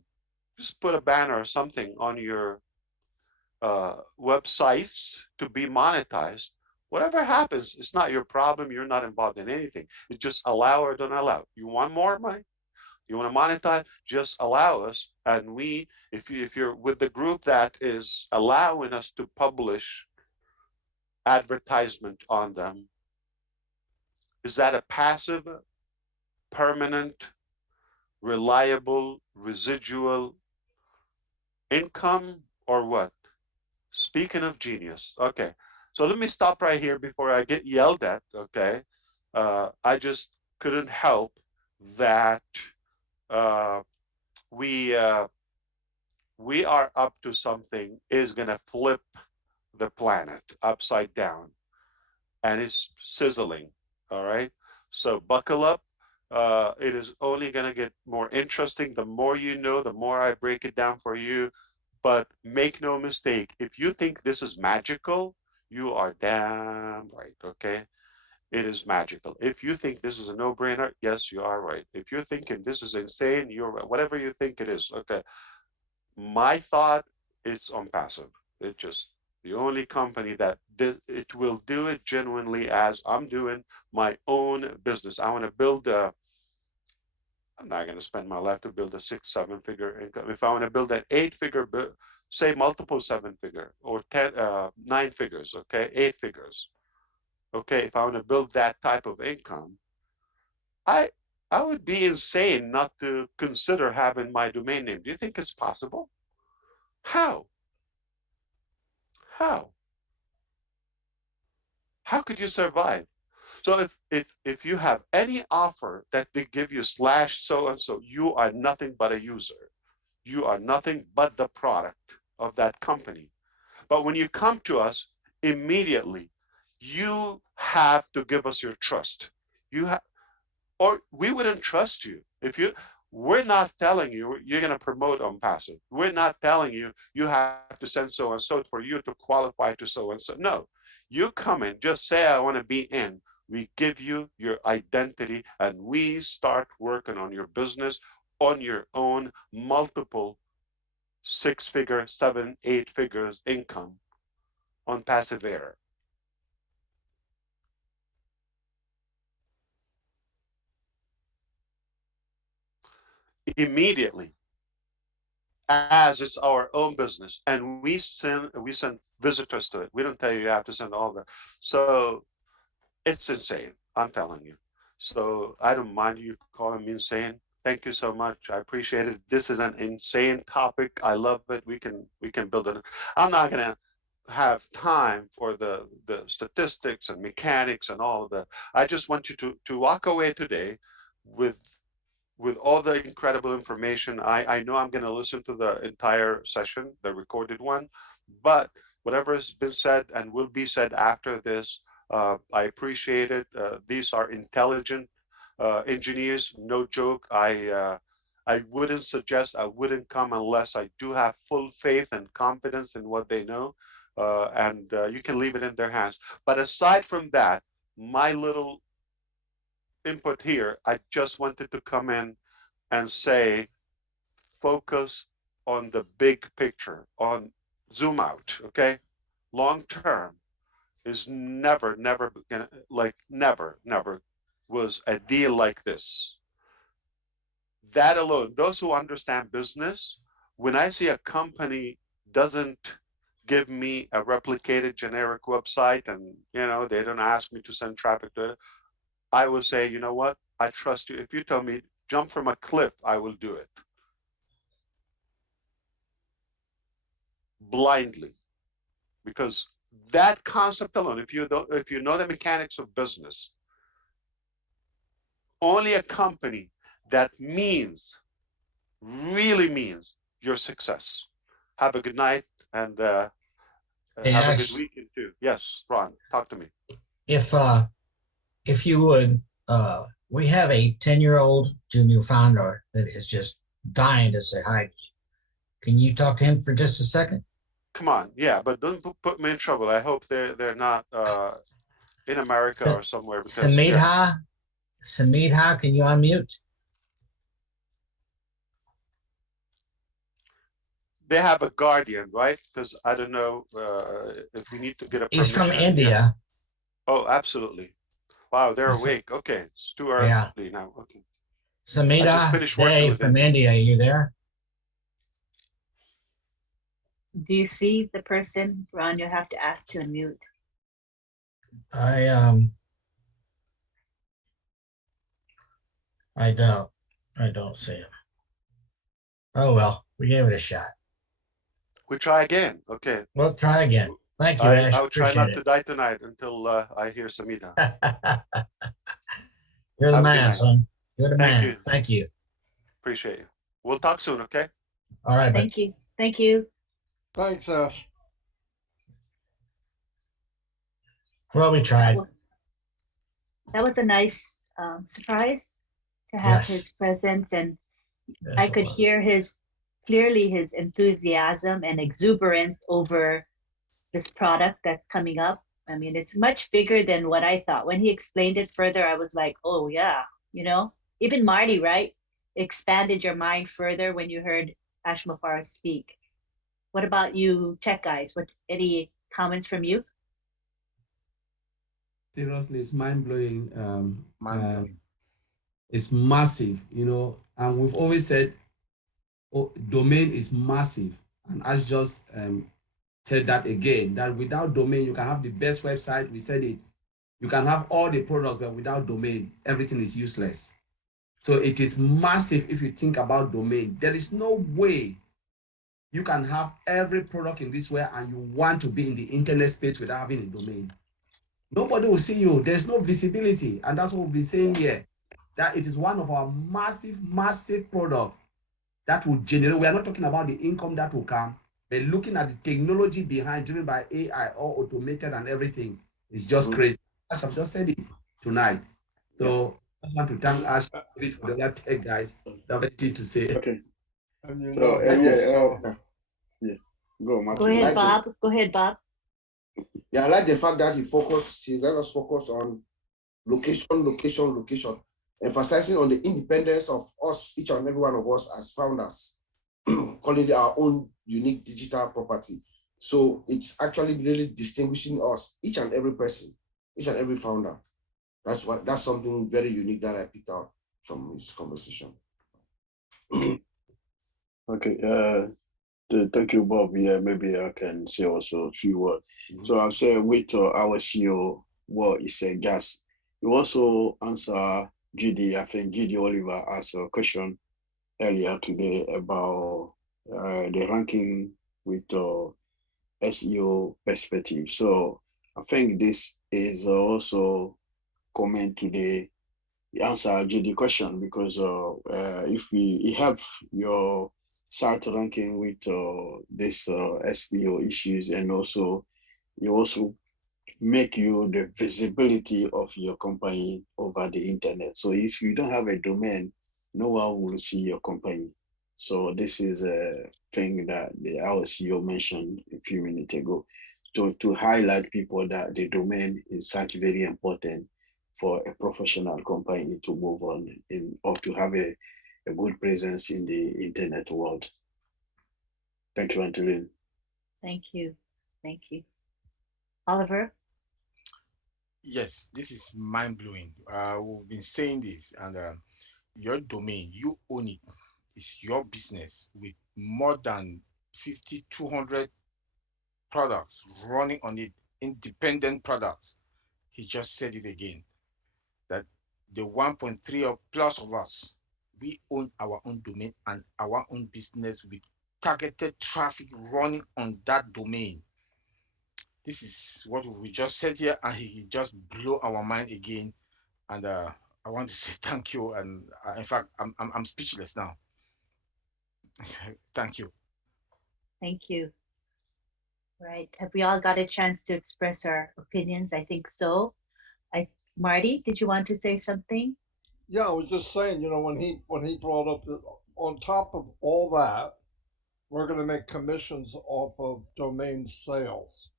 Just put a banner or something on your websites to be monetized. Whatever happens, it's not your problem. You're not involved in anything. You just allow or don't allow. You want more money? You want to monetize? Just allow us. And we, if you're with the group that is allowing us to publish advertisement on them, is that a passive, permanent, reliable, residual income or what? Speaking of genius, okay. So let me stop right here before I get yelled at, okay? I just couldn't help that we are up to something is gonna flip the planet upside down, and it's sizzling, all right? So buckle up. It is only gonna get more interesting. The more you know, the more I break it down for you. But make no mistake, if you think this is magical, you are damn right, okay? It is magical. If you think this is a no-brainer, yes, you are right. If you're thinking this is insane, you're right. Whatever you think it is, okay. My thought, it's ONPASSIVE. It just, the only company that it will do it genuinely as I'm doing my own business. I want to build I'm not going to spend my life to build a 6-7 figure income. If I want to build an 8-figure say multiple 7-figure or 9 figures, okay, 8 figures. Okay, if I want to build that type of income, I would be insane not to consider having my domain name. Do you think it's possible? How? How? How could you survive? So if you have any offer that they give you slash so and so, you are nothing but a user. You are nothing but the product of that company. But when you come to us, immediately, you have to give us your trust. You have, or we wouldn't trust you if you. We're not telling you you're going to promote ONPASSIVE. We're not telling you you have to send so and so for you to qualify to so and so. No, you come in, just say I want to be in. We give you your identity, and we start working on your business on your own, multiple 6-figure, 7, 8 figures income on passive air. Immediately, as it's our own business, and we send visitors to it. We don't tell you you have to send all that. So it's insane, I'm telling you. So I don't mind you calling me insane. Thank you so much. I appreciate it. This is an insane topic. I love it. We can build it. I'm not gonna have time for the statistics and mechanics and all of that. I just want you to walk away today with all the incredible information. I know I'm going to listen to the entire session, the recorded one, but whatever has been said and will be said after this, I appreciate it. These are intelligent engineers, no joke. I wouldn't suggest, I wouldn't come unless I do have full faith and confidence in what they know, and you can leave it in their hands. But aside from that, my little input here, I just wanted to come in and say, focus on the big picture, on zoom out, okay? Long term is never gonna, like never was a deal like this. That alone, those who understand business, when I see a company doesn't give me a replicated generic website and they don't ask me to send traffic to it, I will say, you know what? I trust you. If you tell me jump from a cliff, I will do it. Blindly. Because that concept alone, if you know the mechanics of business, only a company that really means your success. Have a good night and have a good weekend too. Yes, Ron, talk to me. If you would, we have a 10-year-old junior founder that is just dying to say hi to you. Can you talk to him for just a second? Come on, yeah, but don't put me in trouble. I hope they're not in America or somewhere. Samidha, can you unmute? They have a guardian, right? Because I don't know if we need to get a permission. He's from India. Yeah. Oh, absolutely. Wow, they're awake. Okay, it's too early now. Okay. Samidha, from India, are you there? Do you see the person, Ron? You have to ask to unmute. I don't see him. Oh well, we gave it a shot. We try again. Okay. We'll try again. Thank you, Ash. I'll try not to die tonight until I hear Samidha. You're the man, son. You're the man. Thank you. Appreciate you. We'll talk soon, okay? All right. Thank you. Thank you. Thanks, Ash. Well, we tried. That was a nice surprise to have his presence, and I could hear clearly his enthusiasm and exuberance over this product that's coming up. I mean, it's much bigger than what I thought. When he explained it further, I was like, oh yeah, even Marty, right? Expanded your mind further when you heard Ash Mufareh speak. What about you tech guys? Any comments from you? Seriously, it's mind-blowing. It's massive, and we've always said domain is massive. And Ash just said that again, that without domain, you can have the best website. We said it. You can have all the products, but without domain, everything is useless. So it is massive if you think about domain. There is no way you can have every product in this way and you want to be in the internet space without having a domain. Nobody will see you. There's no visibility. And that's what we've been saying here, that it is one of our massive, massive products that will generate. We are not talking about the income that will come, but looking at the technology behind, driven by AI, all automated and everything, is just crazy. I've just said it tonight. So I want to thank Ash for the other tech guys that have anything to say. Okay. And you So, know, yeah, go, Martin. Go ahead, Bob. Go ahead, Bob. Yeah, I like the fact that he let us focus on location, emphasizing on the independence of us, each and every one of us as founders, calling it our own unique digital property. So it's actually really distinguishing us, each and every person, each and every founder. That's something very unique that I picked out from this conversation. Okay, thank you, Bob. Yeah, maybe I can say also a few words. So I'll say with our CEO, what he said, just you also answer Judy, I think Judy Oliver asked a question earlier today about the ranking with SEO perspective. So I think this is also comment to the answer Judy question, because if it help your site ranking with this SEO issues, and also you also make you the visibility of your company over the internet. So if you don't have a domain, no one will see your company. So this is a thing that our CEO mentioned a few minutes ago, to highlight people that the domain is such very important for a professional company to move on or to have a good presence in the internet world. Thank you, Antolin. Thank you. Thank you. Oliver? Yes, this is mind-blowing. We've been saying this, and your domain, you own it. It's your business with more than 200 products running on it, independent products. He just said it again, that the 1.3 or plus of us, we own our own domain and our own business with targeted traffic running on that domain. This is what we just said here, and he just blew our mind again. And I want to say thank you. And in fact, I'm speechless now. Thank you. Thank you. Right. Have we all got a chance to express our opinions? I think so. Marty, did you want to say something? Yeah, I was just saying, you know, when he brought up that on top of all that, we're going to make commissions off of domain sales.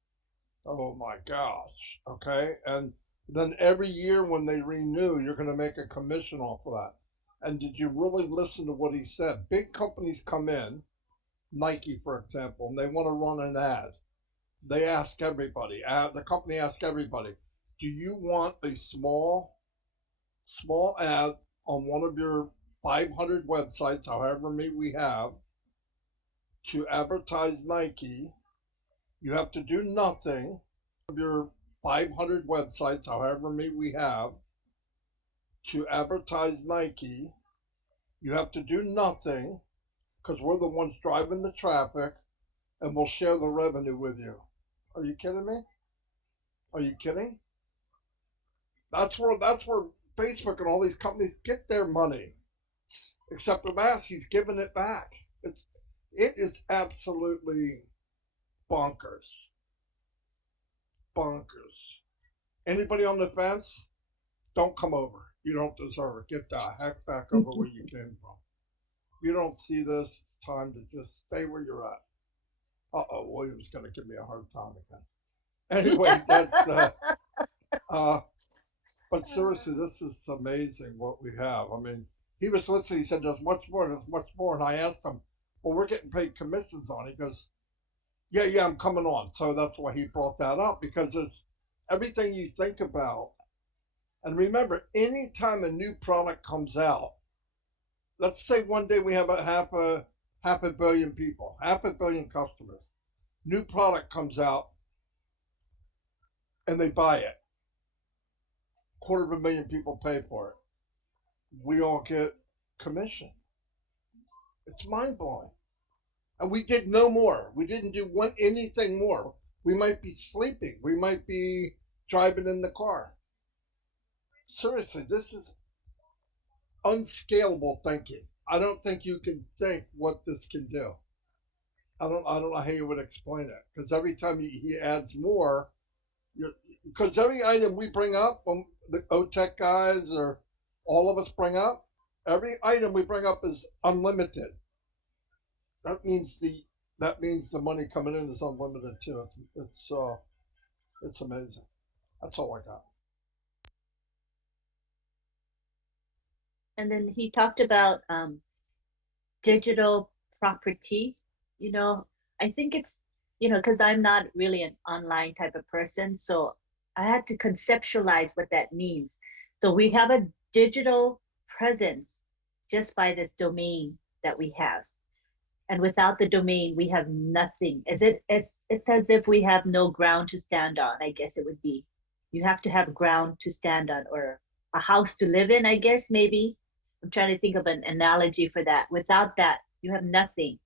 Oh my gosh. Okay. And then every year when they renew, you're going to make a commission off of that. And did you really listen to what he said? Big companies come in, Nike, for example, and they want to run an ad. They ask everybody, the company asks everybody, do you want a small ad on one of your 500 websites, however many we have, to advertise Nike? You have to do nothing. Your 500 websites, however many we have, to advertise Nike, you have to do nothing, because we're the ones driving the traffic, and we'll share the revenue with you. Are you kidding me? Are you kidding? That's where Facebook and all these companies get their money. Except with us, he's giving it back. It is absolutely bonkers. Bonkers. Anybody on the fence? Don't come over. You don't deserve it. Get the heck back over where you came from. If you don't see this, it's time to just stay where you're at. Uh-oh, William's going to give me a hard time again. Anyway, that's but seriously, this is amazing what we have. I mean, he was listening. He said, there's much more. And I asked him, well, we're getting paid commissions on it. He goes, yeah, I'm coming on. So that's why he brought that up, because it's everything you think about. And remember, anytime a new product comes out, let's say one day we have 500 million people, 500 million customers. New product comes out and they buy it. 250,000 people pay for it. We all get commission. It's mind blowing. And we did no more. We didn't do anything more. We might be sleeping. We might be driving in the car. Seriously, this is unscalable thinking. I don't think you can think what this can do. I don't know how you would explain it, because every time he adds more, because every item we bring up, the OTech guys or all of us bring up, every item we bring up is unlimited. That means the money coming in is unlimited too. It's amazing. That's all I got. And then he talked about digital property. You know, I think it's, you know, because I'm not really an online type of person, so I had to conceptualize what that means. So we have a digital presence just by this domain that we have. And without the domain, we have nothing. It's as if we have no ground to stand on, I guess it would be. You have to have ground to stand on, or a house to live in, I guess, maybe. I'm trying to think of an analogy for that. Without that, you have nothing.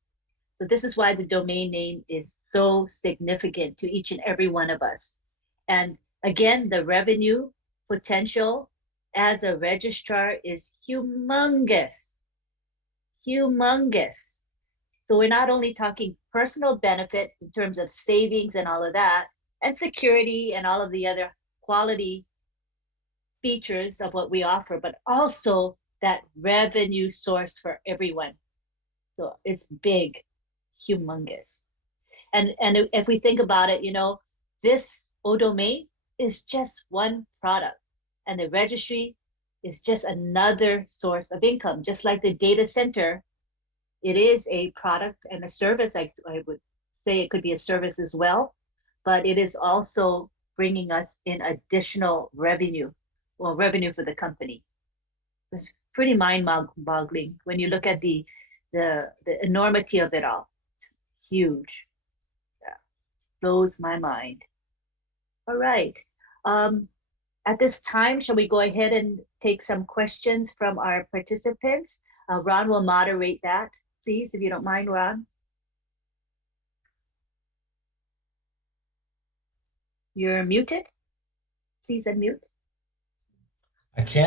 So this is why the domain name is so significant to each and every one of us. And again, the revenue potential as a registrar is humongous, humongous. So we're not only talking personal benefit in terms of savings and all of that, and security and all of the other quality features of what we offer, but also that revenue source for everyone. So it's big, humongous. And if we think about it, you know, this O-domain is just one product, and the registry is just another source of income. Just like the data center, it is a product and a service. I would say it could be a service as well, but it is also bringing us in additional revenue, well, revenue for the company. It's pretty mind-boggling when you look at the enormity of it all. It's huge. Yeah, blows my mind. All right. At this time, shall we go ahead and take some questions from our participants? Ron will moderate that, please, if you don't mind, Ron. You're muted. Please unmute. I can't.